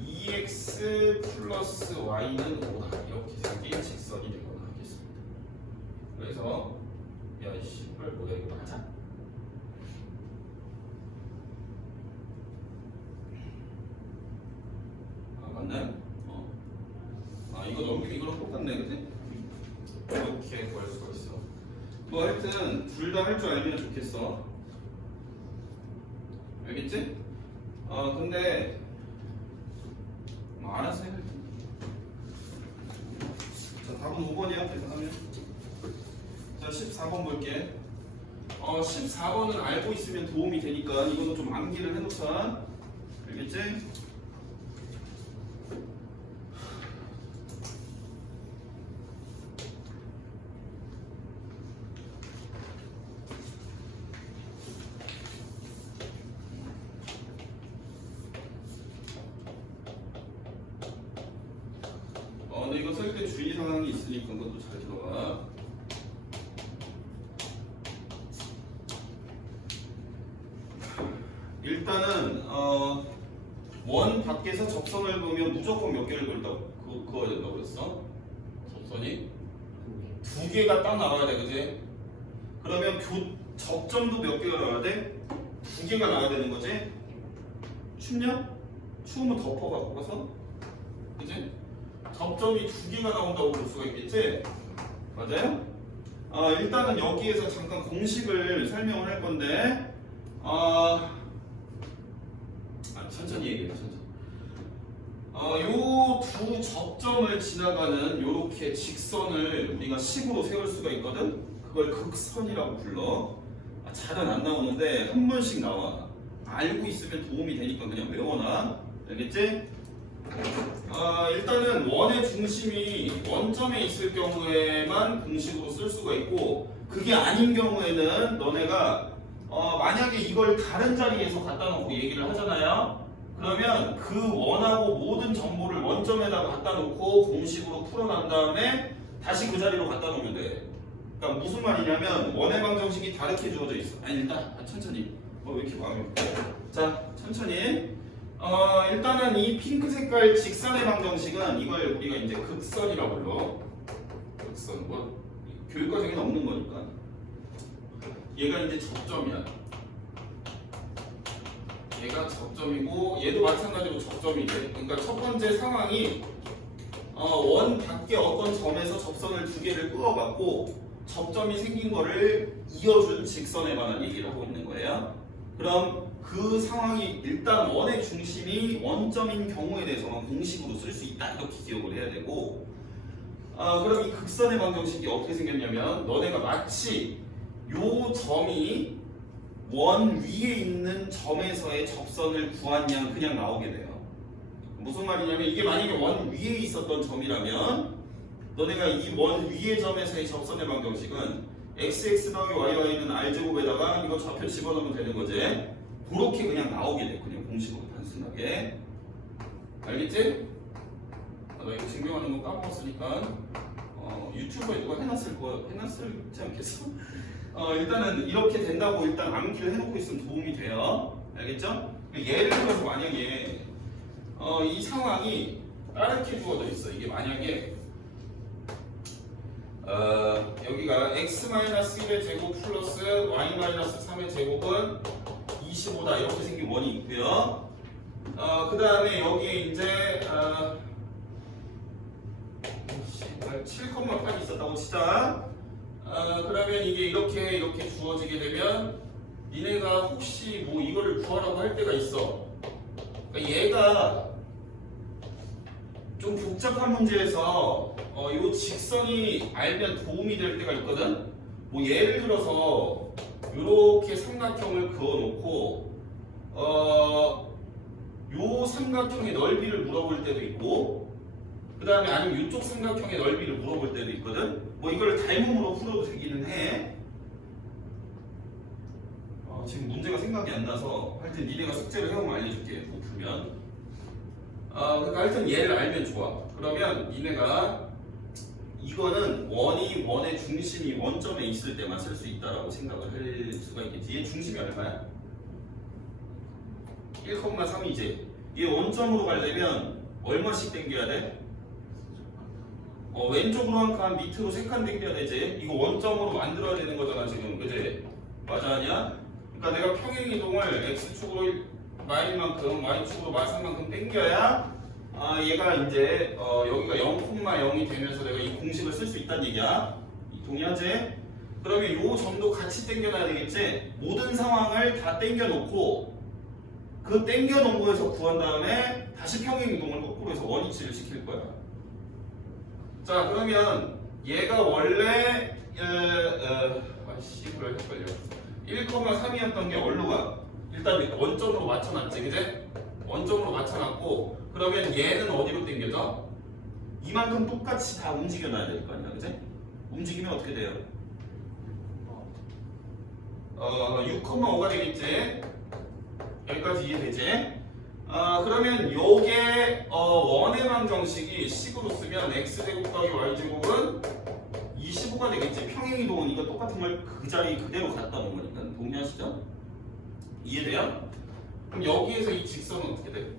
2x 플러스 y는 5다. 이렇게 생긴 직선이 되거나 하겠습니다. 그래서 야이씨 뭐야 이거 맞아? 맞나요? 이거 넘기면 이거랑 똑같네, 그지? 이렇게 구할 수가 있어. 뭐 하여튼 둘 다 할 줄 알면 좋겠어. 알겠지? 근데 알아서 해. 자, 답은 5번이야. 계산하면. 자, 14번 볼게. 14번은 알고 있으면 도움이 되니까 이거는 좀 암기를 해놓자. 알겠지? 근데 이거 쓸 때 주의 사항이 있으니까 그것도 잘 들어가. 일단은 원 밖에서 접선을 보면 무조건 몇 개를 그어야 된다고 그랬어? 접선이? 2개가 딱 나와야 돼, 그지? 그러면 접점도 몇 개가 나와야 돼? 2개가 나와야 되는 거지? 춥냐? 추우면 덮어갖고 가서? 그지? 접점이 2개가 나온다고 볼 수가 있겠지? 맞아요? 일단은 여기에서 잠깐 공식을 설명을 할 건데 천천히 얘기해, 천천히. 요 두 접점을 지나가는 요렇게 직선을 우리가 식으로 세울 수가 있거든? 그걸 극선이라고 불러. 잘은 안 나오는데 한 번씩 나와. 알고 있으면 도움이 되니까 그냥 외워놔. 알겠지? 일단은 원의 중심이 원점에 있을 경우에만 공식으로 쓸 수가 있고, 그게 아닌 경우에는 너네가 만약에 이걸 다른 자리에서 갖다 놓고 얘기를 하잖아요. 그러면 그 원하고 모든 정보를 원점에다가 갖다 놓고 공식으로 풀어난 다음에 다시 그 자리로 갖다 놓으면 돼. 그러니까 무슨 말이냐면 원의 방정식이 다르게 주어져 있어. 아니 일단 천천히. 왜 이렇게 마음이 급해? 자 천천히. 일단은 이 핑크 색깔 직선의 방정식은 이걸 우리가 이제 극선이라고 불러. 극선 뭐 교육과정에는 없는 거니까. 얘가 이제 접점이야. 얘가 접점이고 얘도 마찬가지로 접점이 돼. 그러니까 첫 번째 상황이 원 밖에 어떤 점에서 접선을 두 개를 끄어갖고 접점이 생긴 거를 이어준 직선에 관한 얘기를 하고 있는 거예요. 그럼 그 상황이 일단 원의 중심이 원점인 경우에 대해서만 공식으로 쓸 수 있다 이렇게 기억을 해야 되고 그럼 이 극선의 방정식이 어떻게 생겼냐면 너네가 마치 요 점이 원 위에 있는 점에서의 접선을 구한 양 그냥 나오게 돼요. 무슨 말이냐면 이게 만약에 원 위에 있었던 점이라면 너네가 이 원 위의 점에서의 접선의 방정식은 xx 더하기 y는 r제곱에다가 이거 좌표 집어넣으면 되는 거지. 그렇게 그냥 나오게 돼. 그냥 공식으로 단순하게. 알겠지? 나 이거 증명하는 거 까먹었으니까 유튜브에 누가 해놨을지 않겠어? 일단은 이렇게 된다고 일단 암기를 해놓고 있으면 도움이 돼요. 알겠죠? 예를 들어서 만약에 이 상황이 이렇게 주어져 있어. 이게 만약에 여기가 x-1의 제곱 플러스 y-3의 제곱은 25다 이렇게 생긴 원이 있고요. 그 다음에 여기에 이제 7,8이 있었다고 치자. 그러면 이게 이렇게 주어지게 되면 니네가 혹시 뭐 이거를 구하라고 할 때가 있어. 그러니까 얘가 좀 복잡한 문제에서 이 직선이 알면 도움이 될 때가 있거든. 뭐 예를 들어서 이렇게 삼각형을 그어놓고 요 삼각형의 넓이를 물어볼 때도 있고, 그 다음에 아니면 이쪽 삼각형의 넓이를 물어볼 때도 있거든. 뭐 이걸 닮음으로 풀어도 되기는 해. 지금 문제가 생각이 안 나서 하여튼 니네가 숙제를 해오면 알려줄게. 못 풀면. 그러니까 하여튼 얘를 알면 좋아. 그러면 니네가 이거는 원의 중심이 원점에 있을 때만 쓸 수 있다라고 생각을 할 수가 있겠지. 얘 중심이 얼마야? 1,3이지. 얘 원점으로 가려면 얼마씩 당겨야 돼? 왼쪽으로 한 칸, 밑으로 3칸 당겨야 되지. 이거 원점으로 만들어야 되는 거잖아 지금. 그지? 맞아 아니야? 그러니까 내가 평행이동을 x축으로 마일만큼, y축으로 마산만큼 당겨야 얘가 이제 여기가 0,0이 되면서 내가 이 공식을 쓸 수 있다는 얘기야. 동의하지? 그러면 이 점도 같이 당겨놔야 되겠지? 모든 상황을 다 당겨놓고 그 당겨놓은 거에서 구한 다음에 다시 평행이동을 거꾸로 해서 원위치를 시킬 거야. 자 그러면 얘가 원래 이걸 헷갈려. 1,3이었던 게 어디로 가? 일단 원점으로 맞춰놨지, 그제? 원점으로 맞춰놨고 그러면 얘는 어디로 당겨져? 이만큼 똑같이 다 움직여놔야 될 거 아니야, 그제? 움직이면 어떻게 돼요? 6,5가 되겠지? 여기까지 이해되지? 그러면 요게 원의 방정식이 식으로 쓰면 x제곱 더하기 y제곱은 25가 되겠지. 평행이동이니까 똑같은 걸 그 자리 그대로 갖다 놓은 거니까. 동의하시죠? 이해돼요? 그럼 여기에서 이 직선은 어떻게 돼?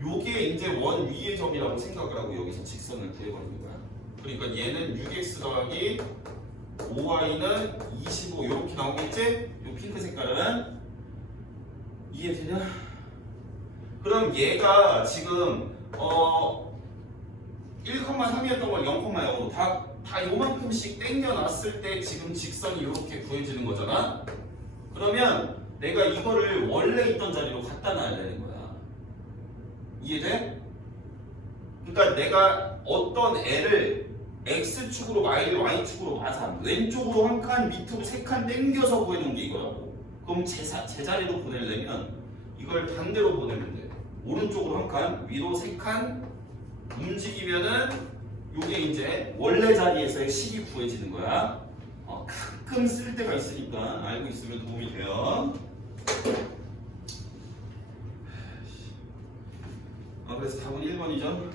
요게 이제 원 위의 점이라고 생각을 하고 여기서 직선을 구해버리는 거야. 그러니까 얘는 6x 더하기 5y는 25 이렇게 나오겠지? 요 핑크 색깔은 이해되냐? 그럼 얘가 지금 1,3이었던 걸 0,0으로 다 요만큼씩 땡겨놨을 때 지금 직선이 이렇게 구해지는 거잖아? 그러면 내가 이거를 원래 있던 자리로 갖다 놔야 되는 거야. 이해돼? 그러니까 내가 어떤 애를 x축으로 y축으로 마산 왼쪽으로 한 칸 밑으로 3칸 땡겨서 구해놓은 게 이거라고. 그럼 제자리로 보내려면 이걸 반대로 보내면 돼. 오른쪽으로 한 칸 위로 3칸 움직이면은 요게 이제 원래 자리에서의 식이 구해지는 거야. 가끔 쓸 때가 있으니까 알고 있으면 도움이 돼요. 그래서 답은 1번이죠.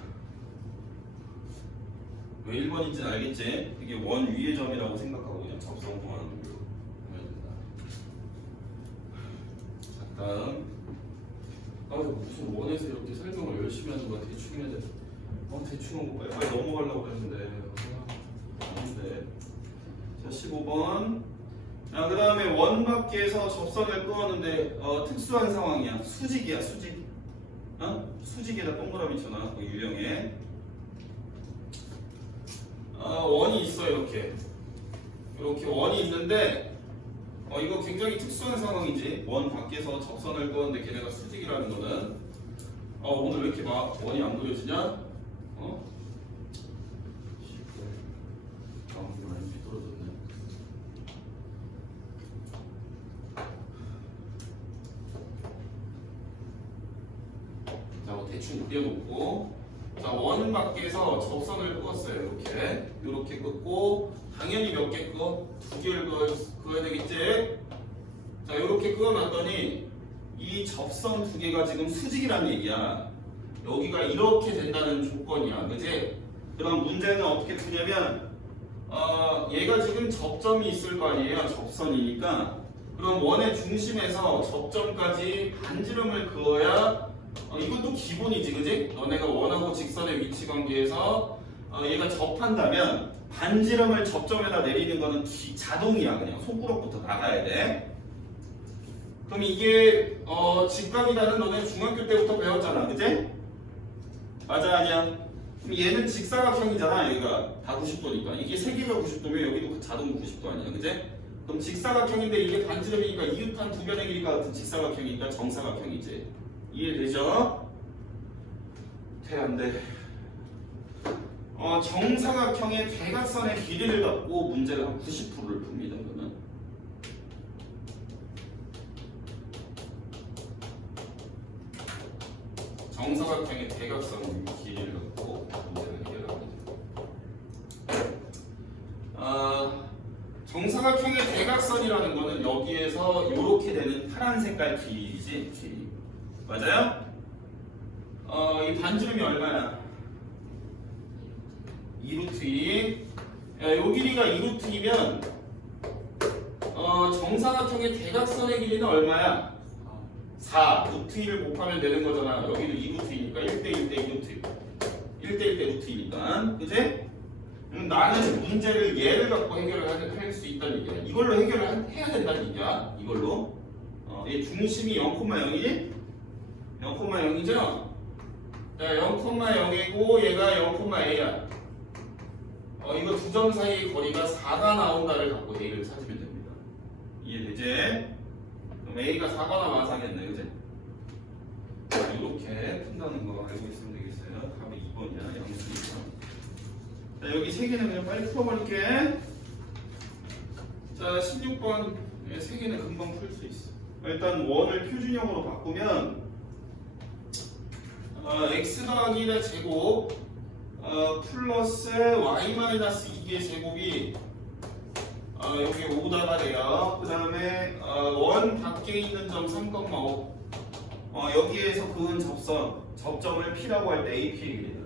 왜 1번인지는 알겠지? 이게 원 위의 점이라고 생각하고 그냥 접선 구하는 걸로 하면 된다. 자, 다음. 무슨 원에서 이렇게 설명을 열심히 하는 거야. 대충 해야 돼. 대충 한 거 빨리 넘어가려고 그랬는데. 아닌데. 자, 15번. 자, 그 다음에 원 밖에서 접선을 끄었는데 특수한 상황이야. 수직이야, 수직. 수직에다 동그라미 쳐놔. 유형에. 원이 있어, 이렇게 원이 있는데 이거 굉장히 특수한 상황이지. 원 밖에서 접선을 끄었는데 걔네가 수직이라는 거는 오늘 왜 이렇게 막 원이 안 그려지냐? 많이 삐뚤어졌네. 자, 대충 그려놓고, 자, 원 밖에서 접선을 끄었어요. 이렇게 끄고, 당연히 몇 개 끄어? 2개를 그어야 되겠지? 자, 이렇게 그어놨더니 이 접선 2개가 지금 수직이란 얘기야. 여기가 이렇게 된다는 조건이야, 그지? 그럼 문제는 어떻게 푸냐면 얘가 지금 접점이 있을 거 아니에요. 접선이니까. 그럼 원의 중심에서 접점까지 반지름을 그어야 이것도 기본이지, 그지? 너네가 원하고 직선의 위치 관계에서 얘가 접한다면 반지름을 접점에다 내리는 거는 자동이야. 그냥 손가락부터 나가야 돼. 그럼 이게 직각이라는 너네 중학교 때부터 배웠잖아, 그지? 맞아, 아니야? 그럼 얘는 직사각형이잖아. 여기가 다 90도니까 이게 3개가 90도면 여기도 자동 90도 아니야, 그지? 그럼 직사각형인데 이게 반지름이니까 이웃한 두 변의 길이가 같은 직사각형이니까 정사각형이지. 이해되죠? 안 돼. 정사각형의 대각선의 길이를 갖고 문제를 한 90%를 풉니다. 그러면 정사각형의 대각선 길이를 갖고 문제를 해결합니다. 정사각형의 대각선이라는 거는 여기에서 이렇게 되는 파란 색깔 길이지, 길이. 맞아요? 이 반지름이 얼마야? 2루트 2. 요 길이가 2루트 2면 정사각형의 대각선의 길이는 얼마야? 4. 루트 2를 곱하면 되는 거잖아. 여기도 2루트 2니까 1대 1대 2루트 2. 1대 1대 루트 2니까. 그치? 나는 문제를 얘를 갖고 해결을 할 수 있다는 얘기야. 이걸로 해결을 해야 된다는 얘기야. 이걸로. 얘 중심이 0,0이지? 0,0이죠? 자, 0,0이고 얘가 0,a야. 이거 두 점 사이의 거리가 4가 나온다를 갖고 a를 찾으면 됩니다. 이해되지? 그럼 a가 4가 나와서 하겠네, 그지? 이렇게 푼다는 거 알고 있으면 되겠어요. 답이 2번이야, 양수니까. 자, 여기 3개는 그냥 빨리 풀어버릴게. 자, 16번 3개는 금방 풀 수 있어. 일단 원을 표준형으로 바꾸면 x 더하기 1의 제곱 플러스 y 마이너스 2의 제곱이 여기 5다가 돼요. 그 다음에 원 밖에 있는 점 3,5 여기에서 그은 접점을 P라고 할 때 AP의 길이다.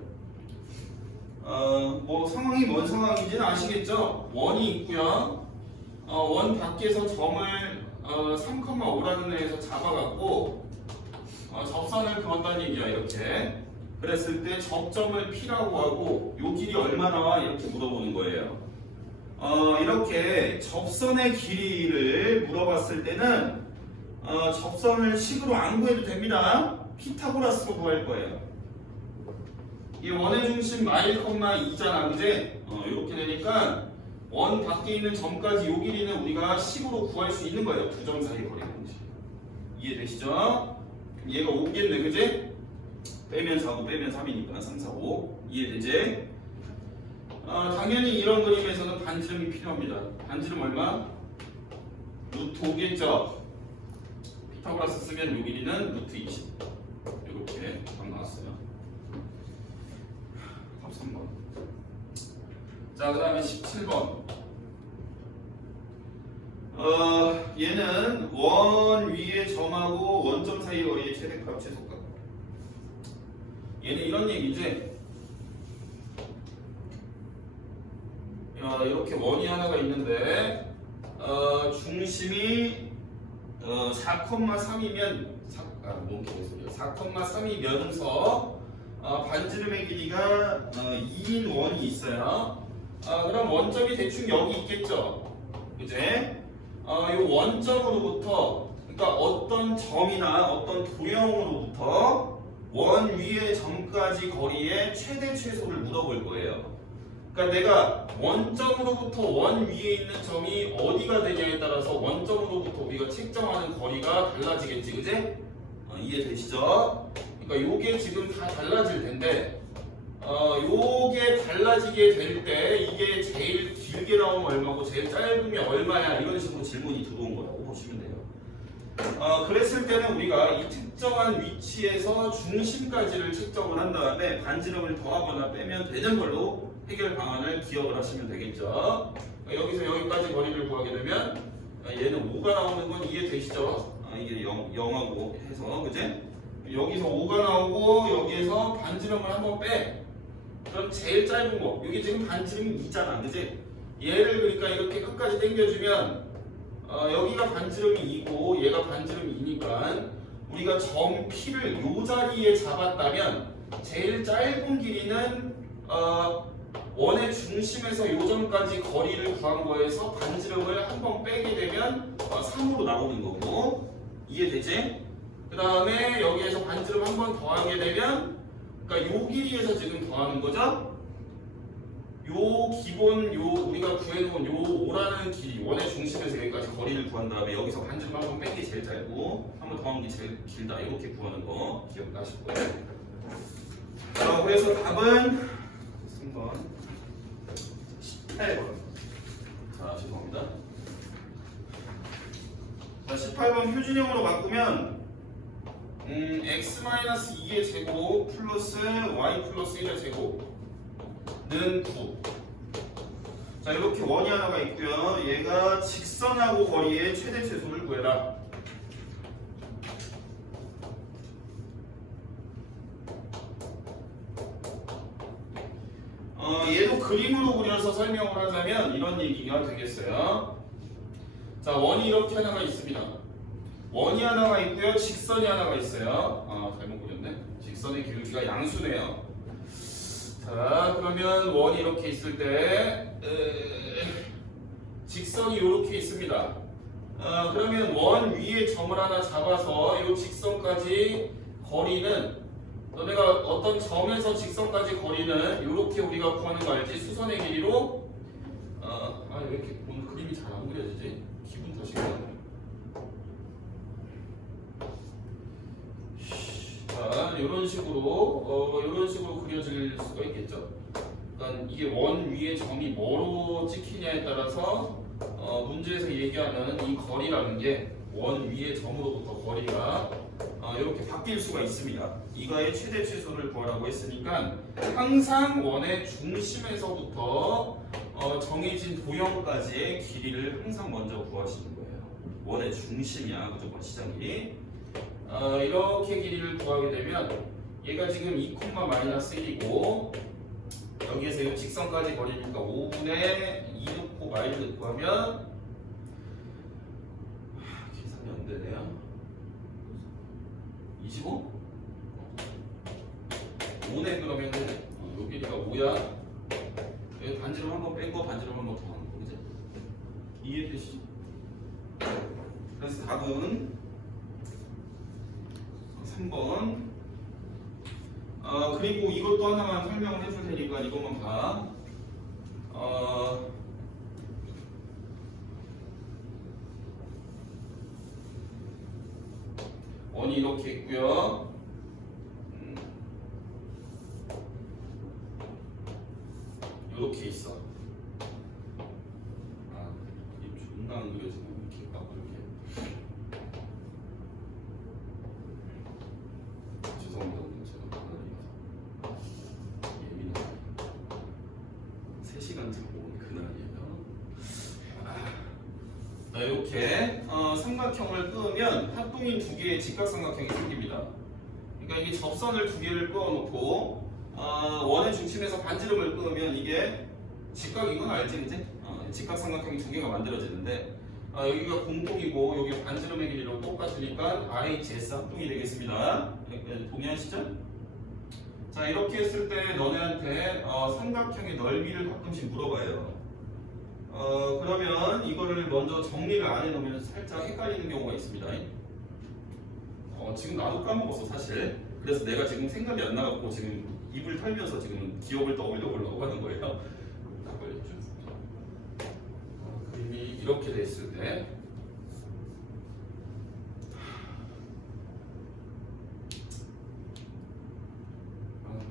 뭐 상황이 뭔 상황인지는 아시겠죠? 원이 있고요. 원 밖에서 점을 3,5라는 애에서 잡아갖고 접선을 그었다는 얘기야. 이렇게 그랬을 때 접점을 P라고 하고 요 길이 얼마 나와? 이렇게 물어보는 거예요. 이렇게 접선의 길이를 물어봤을 때는 접선을 식으로 안 구해도 됩니다. 피타고라스로 구할 거예요. 이 원의 중심 마일, 2잖아, 그지? 이렇게 되니까 원 밖에 있는 점까지 요 길이는 우리가 식으로 구할 수 있는 거예요. 두 점 사이 거리 공식. 이해되시죠? 얘가 5겠네, 그지? 빼면 4고 빼면 3이니까 3, 4, 5. 이해되지? 당연히 이런 그림에서는 반지름이 필요합니다. 반지름 얼마? 루트 5겠죠? 피타고라스 쓰면 요 길이는 루트 20. 이렇게 답 나왔어요. 답 3번. 자, 그 다음에 17번. 얘는 원 위의 점하고 원점 사이 거리의 최대값 최소값. 얘는 이런 얘기지. 이렇게 원이 하나가 있는데 중심이 4,3이면 4,3이면서 반지름의 길이가 2인 원이 있어요. 그럼 원점이 대충 여기 있겠죠. 그제? 이 원점으로부터, 그러니까 어떤 점이나 어떤 도형으로부터 원 위의 점까지 거리의 최대 최소를 물어볼 거예요. 그러니까 내가 원점으로부터 원 위에 있는 점이 어디가 되냐에 따라서 원점으로부터 우리가 측정하는 거리가 달라지겠지, 그제? 이해되시죠? 그러니까 요게 지금 다 달라질 텐데, 요게 달라지게 될 때 이게 제일 길게 나오면 얼마고 제일 짧으면 얼마냐 이런 식으로 질문이 들어온 거라고 보시면 돼요. 그랬을 때는 우리가 이 특정한 위치에서 중심까지를 측정을 한 다음에 반지름을 더하거나 빼면 되는 걸로 해결 방안을 기억을 하시면 되겠죠. 여기서 여기까지 거리를 구하게 되면 얘는 5가 나오는 건 이해되시죠? 이게 0하고 해서, 그제? 여기서 5가 나오고 여기에서 반지름을 한번 빼. 그럼 제일 짧은 거, 여기 지금 반지름이 2잖아, 그지? 얘를 그러니까 이렇게 끝까지 당겨주면 여기가 반지름이 2고 얘가 반지름이 2니까 우리가 점 P를 요 자리에 잡았다면 제일 짧은 길이는 원의 중심에서 요 점까지 거리를 구한 거에서 반지름을 한번 빼게 되면 3으로 나오는 거고, 이해되지? 그 다음에 여기에서 반지름 한 번 더하게 되면, 그러니까 요 길이에서 지금 더하는 거죠? 요 기본 우리가 구해놓은 요 5라는 길이, 원의 중심에서 여기까지 거리를 구한 다음에 여기서 반지름 한 번 뺀 게 제일 짧고 한 번 더한 게 제일 길다, 이렇게 구하는 거 기억나실 거예요. 그래서 답은 3번 18번. 죄송합니다. 자, 18번 표준형으로 바꾸면 x-2의 제곱 플러스 y 플러스 1의 제곱는 9. 자, 이렇게 원이 하나가 있고요. 얘가 직선하고 거리의 최대 최소를 구해라. 얘도 그림으로 그려서 설명을 하자면 이런 얘기가 되겠어요. 자, 원이 이렇게 하나가 있습니다. 원이 하나가 있고요. 직선이 하나가 있어요. 잘못 그렸네. 직선의 기울기가 양수네요. 자, 그러면 원이 이렇게 있을 때 직선이 이렇게 있습니다. 그러면 원 위에 점을 하나 잡아서 이 직선까지 거리는, 너네가 어떤 점에서 직선까지 거리는 이렇게 우리가 구하는 거 알지? 수선의 길이로 왜 이렇게 오늘 그림이 잘 안 그려지지? 기분 탓인가? 자, 이런 식으로 그려질 수가 있겠죠. 그러니까 이게 원 위에 점이 뭐로 찍히냐에 따라서 문제에서 얘기하는 이 거리라는 게 원 위의 점으로부터 거리가 이렇게 바뀔 수가 있습니다. 이거의 최대 최소를 구하라고 했으니까 항상 원의 중심에서부터 정해진 도형까지의 길이를 항상 먼저 구하시는 거예요. 원의 중심이야, 무조건 시작이. 이렇게 길이를 구하게 되면 얘가 지금 2,-1이고 여기에서 이 직선까지 거리니까 5분의 2 넣고 마이너스 넣고 하면 계산이 안 되네요. 25? 5네 그러면 요 길이가 5야. 여기 반지름 한번 뺀 거, 반지름 한번 더 하는 거, 그지? 이해되시죠? 그래서 답은 3번. 그리고 이것도 하나만 설명을 해줄 테니까 이것만 봐. 원이 이렇게 있고요. 이렇게 있어. 이 존나 안 그려지네. 이렇게 바꿀게. 죄송합니다. 제가 그날이라서 예민하게 3시간 자고 온 그날이에요. 이렇게 삼각형을 끄면 합동인 두 개의 직각삼각형이 생깁니다. 그러니까 이게 접선을 두 개를 끄어놓고 원의 중심에서 반지름을 끄면 이게 직각인 건 알지 이제? 직각삼각형이 두 개가 만들어지는데 여기가 공통이고 여기 반지름의 길이로 똑같으니까 RHS 합동이 되겠습니다. 동의하시죠? 자 이렇게 했을 때 너네한테 삼각형의 넓이를 가끔씩 물어봐요. 그러면 이거를 먼저 정리를 안 해놓으면 살짝 헷갈리는 경우가 있습니다. 지금 나도 까먹었어 사실. 그래서 내가 지금 생각이 안 나갖고 지금 입을 털면서 지금 기억을 떠올려 보려고 하는 거예요. 그림이 이렇게 됐을 때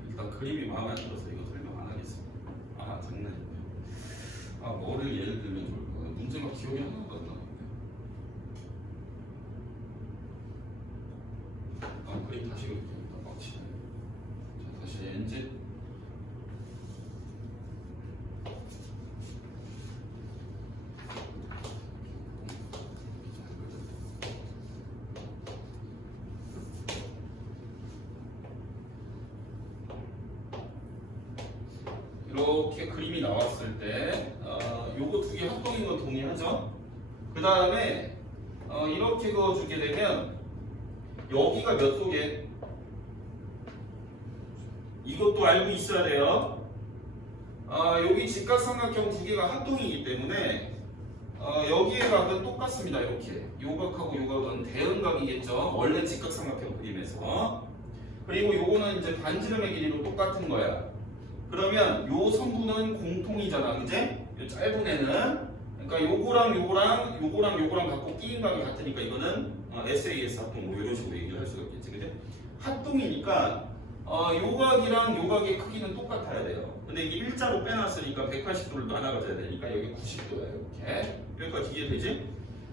일단 그림이 마음에 안 들어서 이거 설명 안 하겠습니다. 장난이고요. 뭐를 예를 들면 좋을까? 문제가 기억이 하나도 안 나는데. 그림 다시 그릴게요. 빡치네. 자, 다시 엔진. 이렇게 그림이 나왔을 때 요거 두 개 합동인 건 동의하죠? 그 다음에 이렇게 그어주게 되면 여기가 몇 도게? 이것도 알고 있어야 돼요. 여기 직각삼각형 두 개가 합동이기 때문에 여기의 각은 똑같습니다. 이렇게 요 각하고 요 각은 대응각이겠죠. 원래 직각삼각형 그림에서. 그리고 요거는 이제 반지름의 길이로 똑같은 거야. 그러면 요 성분은 공통이잖아, 그제? 요 짧은 애는 그러니까 요거랑 갖고 끼인 각이 같으니까 이거는 SAS 합동 뭐 이런 식으로 얘기를 할 수가 있겠지, 그제? 합동이니까 요 각이랑 요 각의 크기는 똑같아야 돼요. 근데 이게 일자로 빼놨으니까 180도를 나눠가져야 되니까 여기 90도야 이렇게. 여기까지 이해되지?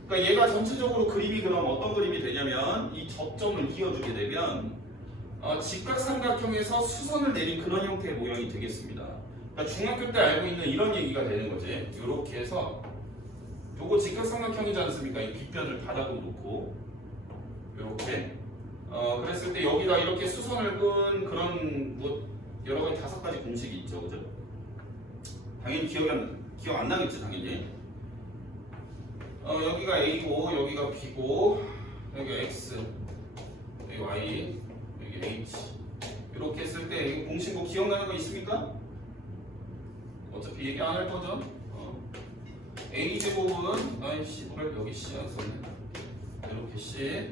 그러니까 얘가 전체적으로 그림이 그럼 어떤 그림이 되냐면 이 접점을 이어주게 되면 직각삼각형에서 수선을 내린 그런 형태의 모양이 되겠습니다. 그러니까 중학교 때 알고 있는 이런 얘기가 되는 거지. 이렇게 해서 요거 직각삼각형이지 않습니까? 이 빗변을 바닥으로 놓고 이렇게 그랬을 때 여기다 이렇게 수선을 끈 그런 뭐 여러 가지 5가지 공식이 있죠, 그죠? 당연히 기억 안 나겠지, 당연히. 여기가 A고 여기가 B고 여기가 X, 여기 Y. H 이렇게 했을 때 이거 공식 뭐 기억나는 거 있습니까? 어차피 얘기 안 할 거죠? A 제곱은 여기 C 안 썼네. 이렇게 C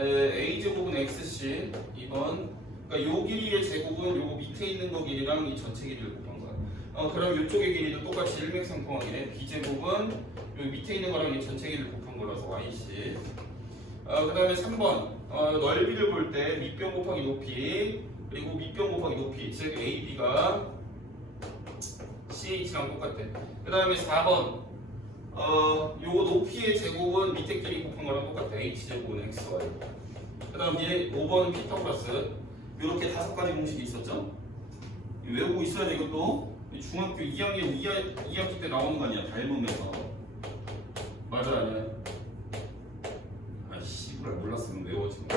A 제곱은 XC 2번. 그러니까 요 길이의 제곱은 요거 밑에 있는 거 길이랑 이 전체 길이를 곱한 거야. 그럼 이쪽의 길이도 똑같이 일맥상통하게 B 제곱은 요 밑에 있는 거랑 이 전체 길이를 곱한 거라서 YC. 그 다음에 3번 넓이를 볼 때 밑변 곱하기 높이 그리고 밑변 곱하기 높이 즉 AB가 CH랑 똑같아. 그 다음에 4번 요거 높이의 제곱은 밑에 길이 곱한 거랑 똑같아. H제곱은 XY. 그 다음 얘 5번은 피타고라스. 요렇게 5가지 공식이 있었죠. 외우고 있어야 돼. 이것도 중학교 2학년 2학기 때 나오는 거 아니야. 닮으면서. 맞아 아니야? 몰랐으면 외워지고.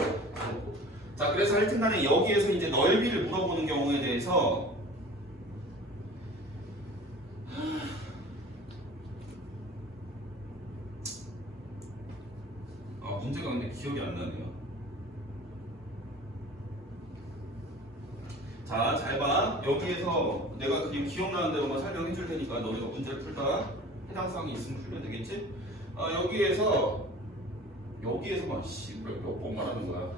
자, 그래서 하여튼간에 여기에서 이제 넓이를 물어보는 경우에 대해서 문제가 근데 기억이 안 나네요. 자, 잘 봐. 여기에서 내가 그냥 기억나는 대로만 설명해 줄 테니까 너네가 문제를 풀다가 해당 사항이 있으면 풀면 되겠지? 여기에서만 뭐 말하는 거야?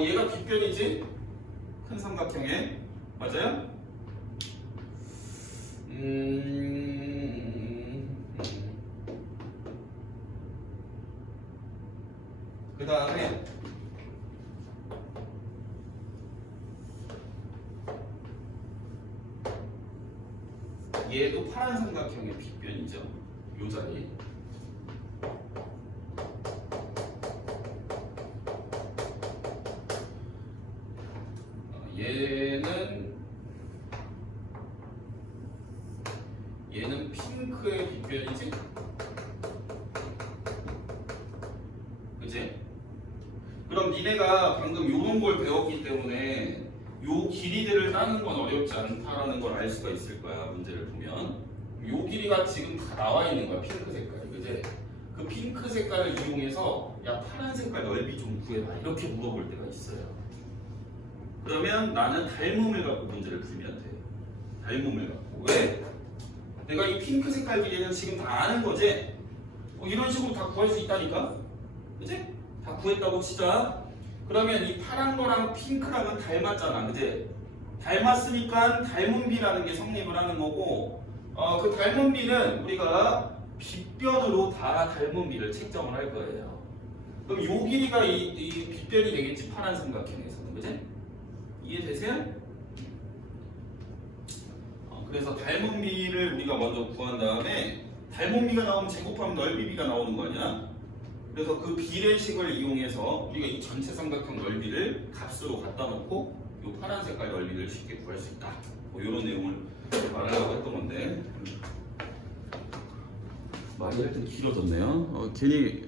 얘가 빗변이지? 큰 삼각형에 맞아요? 그 다음에 얘도 파란 삼각형의 빗변이죠. 요 자리. 얘는 핑크의 빗변이지? 니네가 방금 요런 걸 배웠기 때문에 요 길이들을 따는 건 어렵지 않다라는 걸 알 수가 있을 거야. 문제를 보면 요 길이가 지금 다 나와 있는 거야. 핑크 색깔이, 그지? 그 핑크 색깔을 이용해서 야 파란 색깔 넓이 좀 구해봐 이렇게 물어볼 때가 있어요. 그러면 나는 닮음을 갖고 문제를 풀면 돼. 닮음을 갖고. 왜? 내가 이 핑크 색깔 길이는 지금 다 아는 거지? 이런 식으로 다 구할 수 있다니까? 그치? 다 구했다고 치자. 그러면 이 파란 거랑 핑크랑은 닮았잖아. 그치? 닮았으니까 닮은 비라는 게 성립을 하는 거고, 그 닮은 비는 우리가 빗변으로 다 닮은 비를 책정을 할 거예요. 그럼 요 길이가 이 빗변이 되겠지. 파란 삼각형에서는. 그치? 이해되세요? 그래서 닮은 비를 우리가 먼저 구한 다음에 닮은 비가 나오면 제곱하면 넓이 비가 나오는 거 아니야? 그래서 그 비례식을 이용해서 우리가 이 전체 삼각형 넓이를 값으로 갖다 놓고 이 파란 색깔 넓이를 쉽게 구할 수 있다. 뭐 이런 내용을 말하려고 했던 건데 말이 하여튼 길어졌네요. 괜히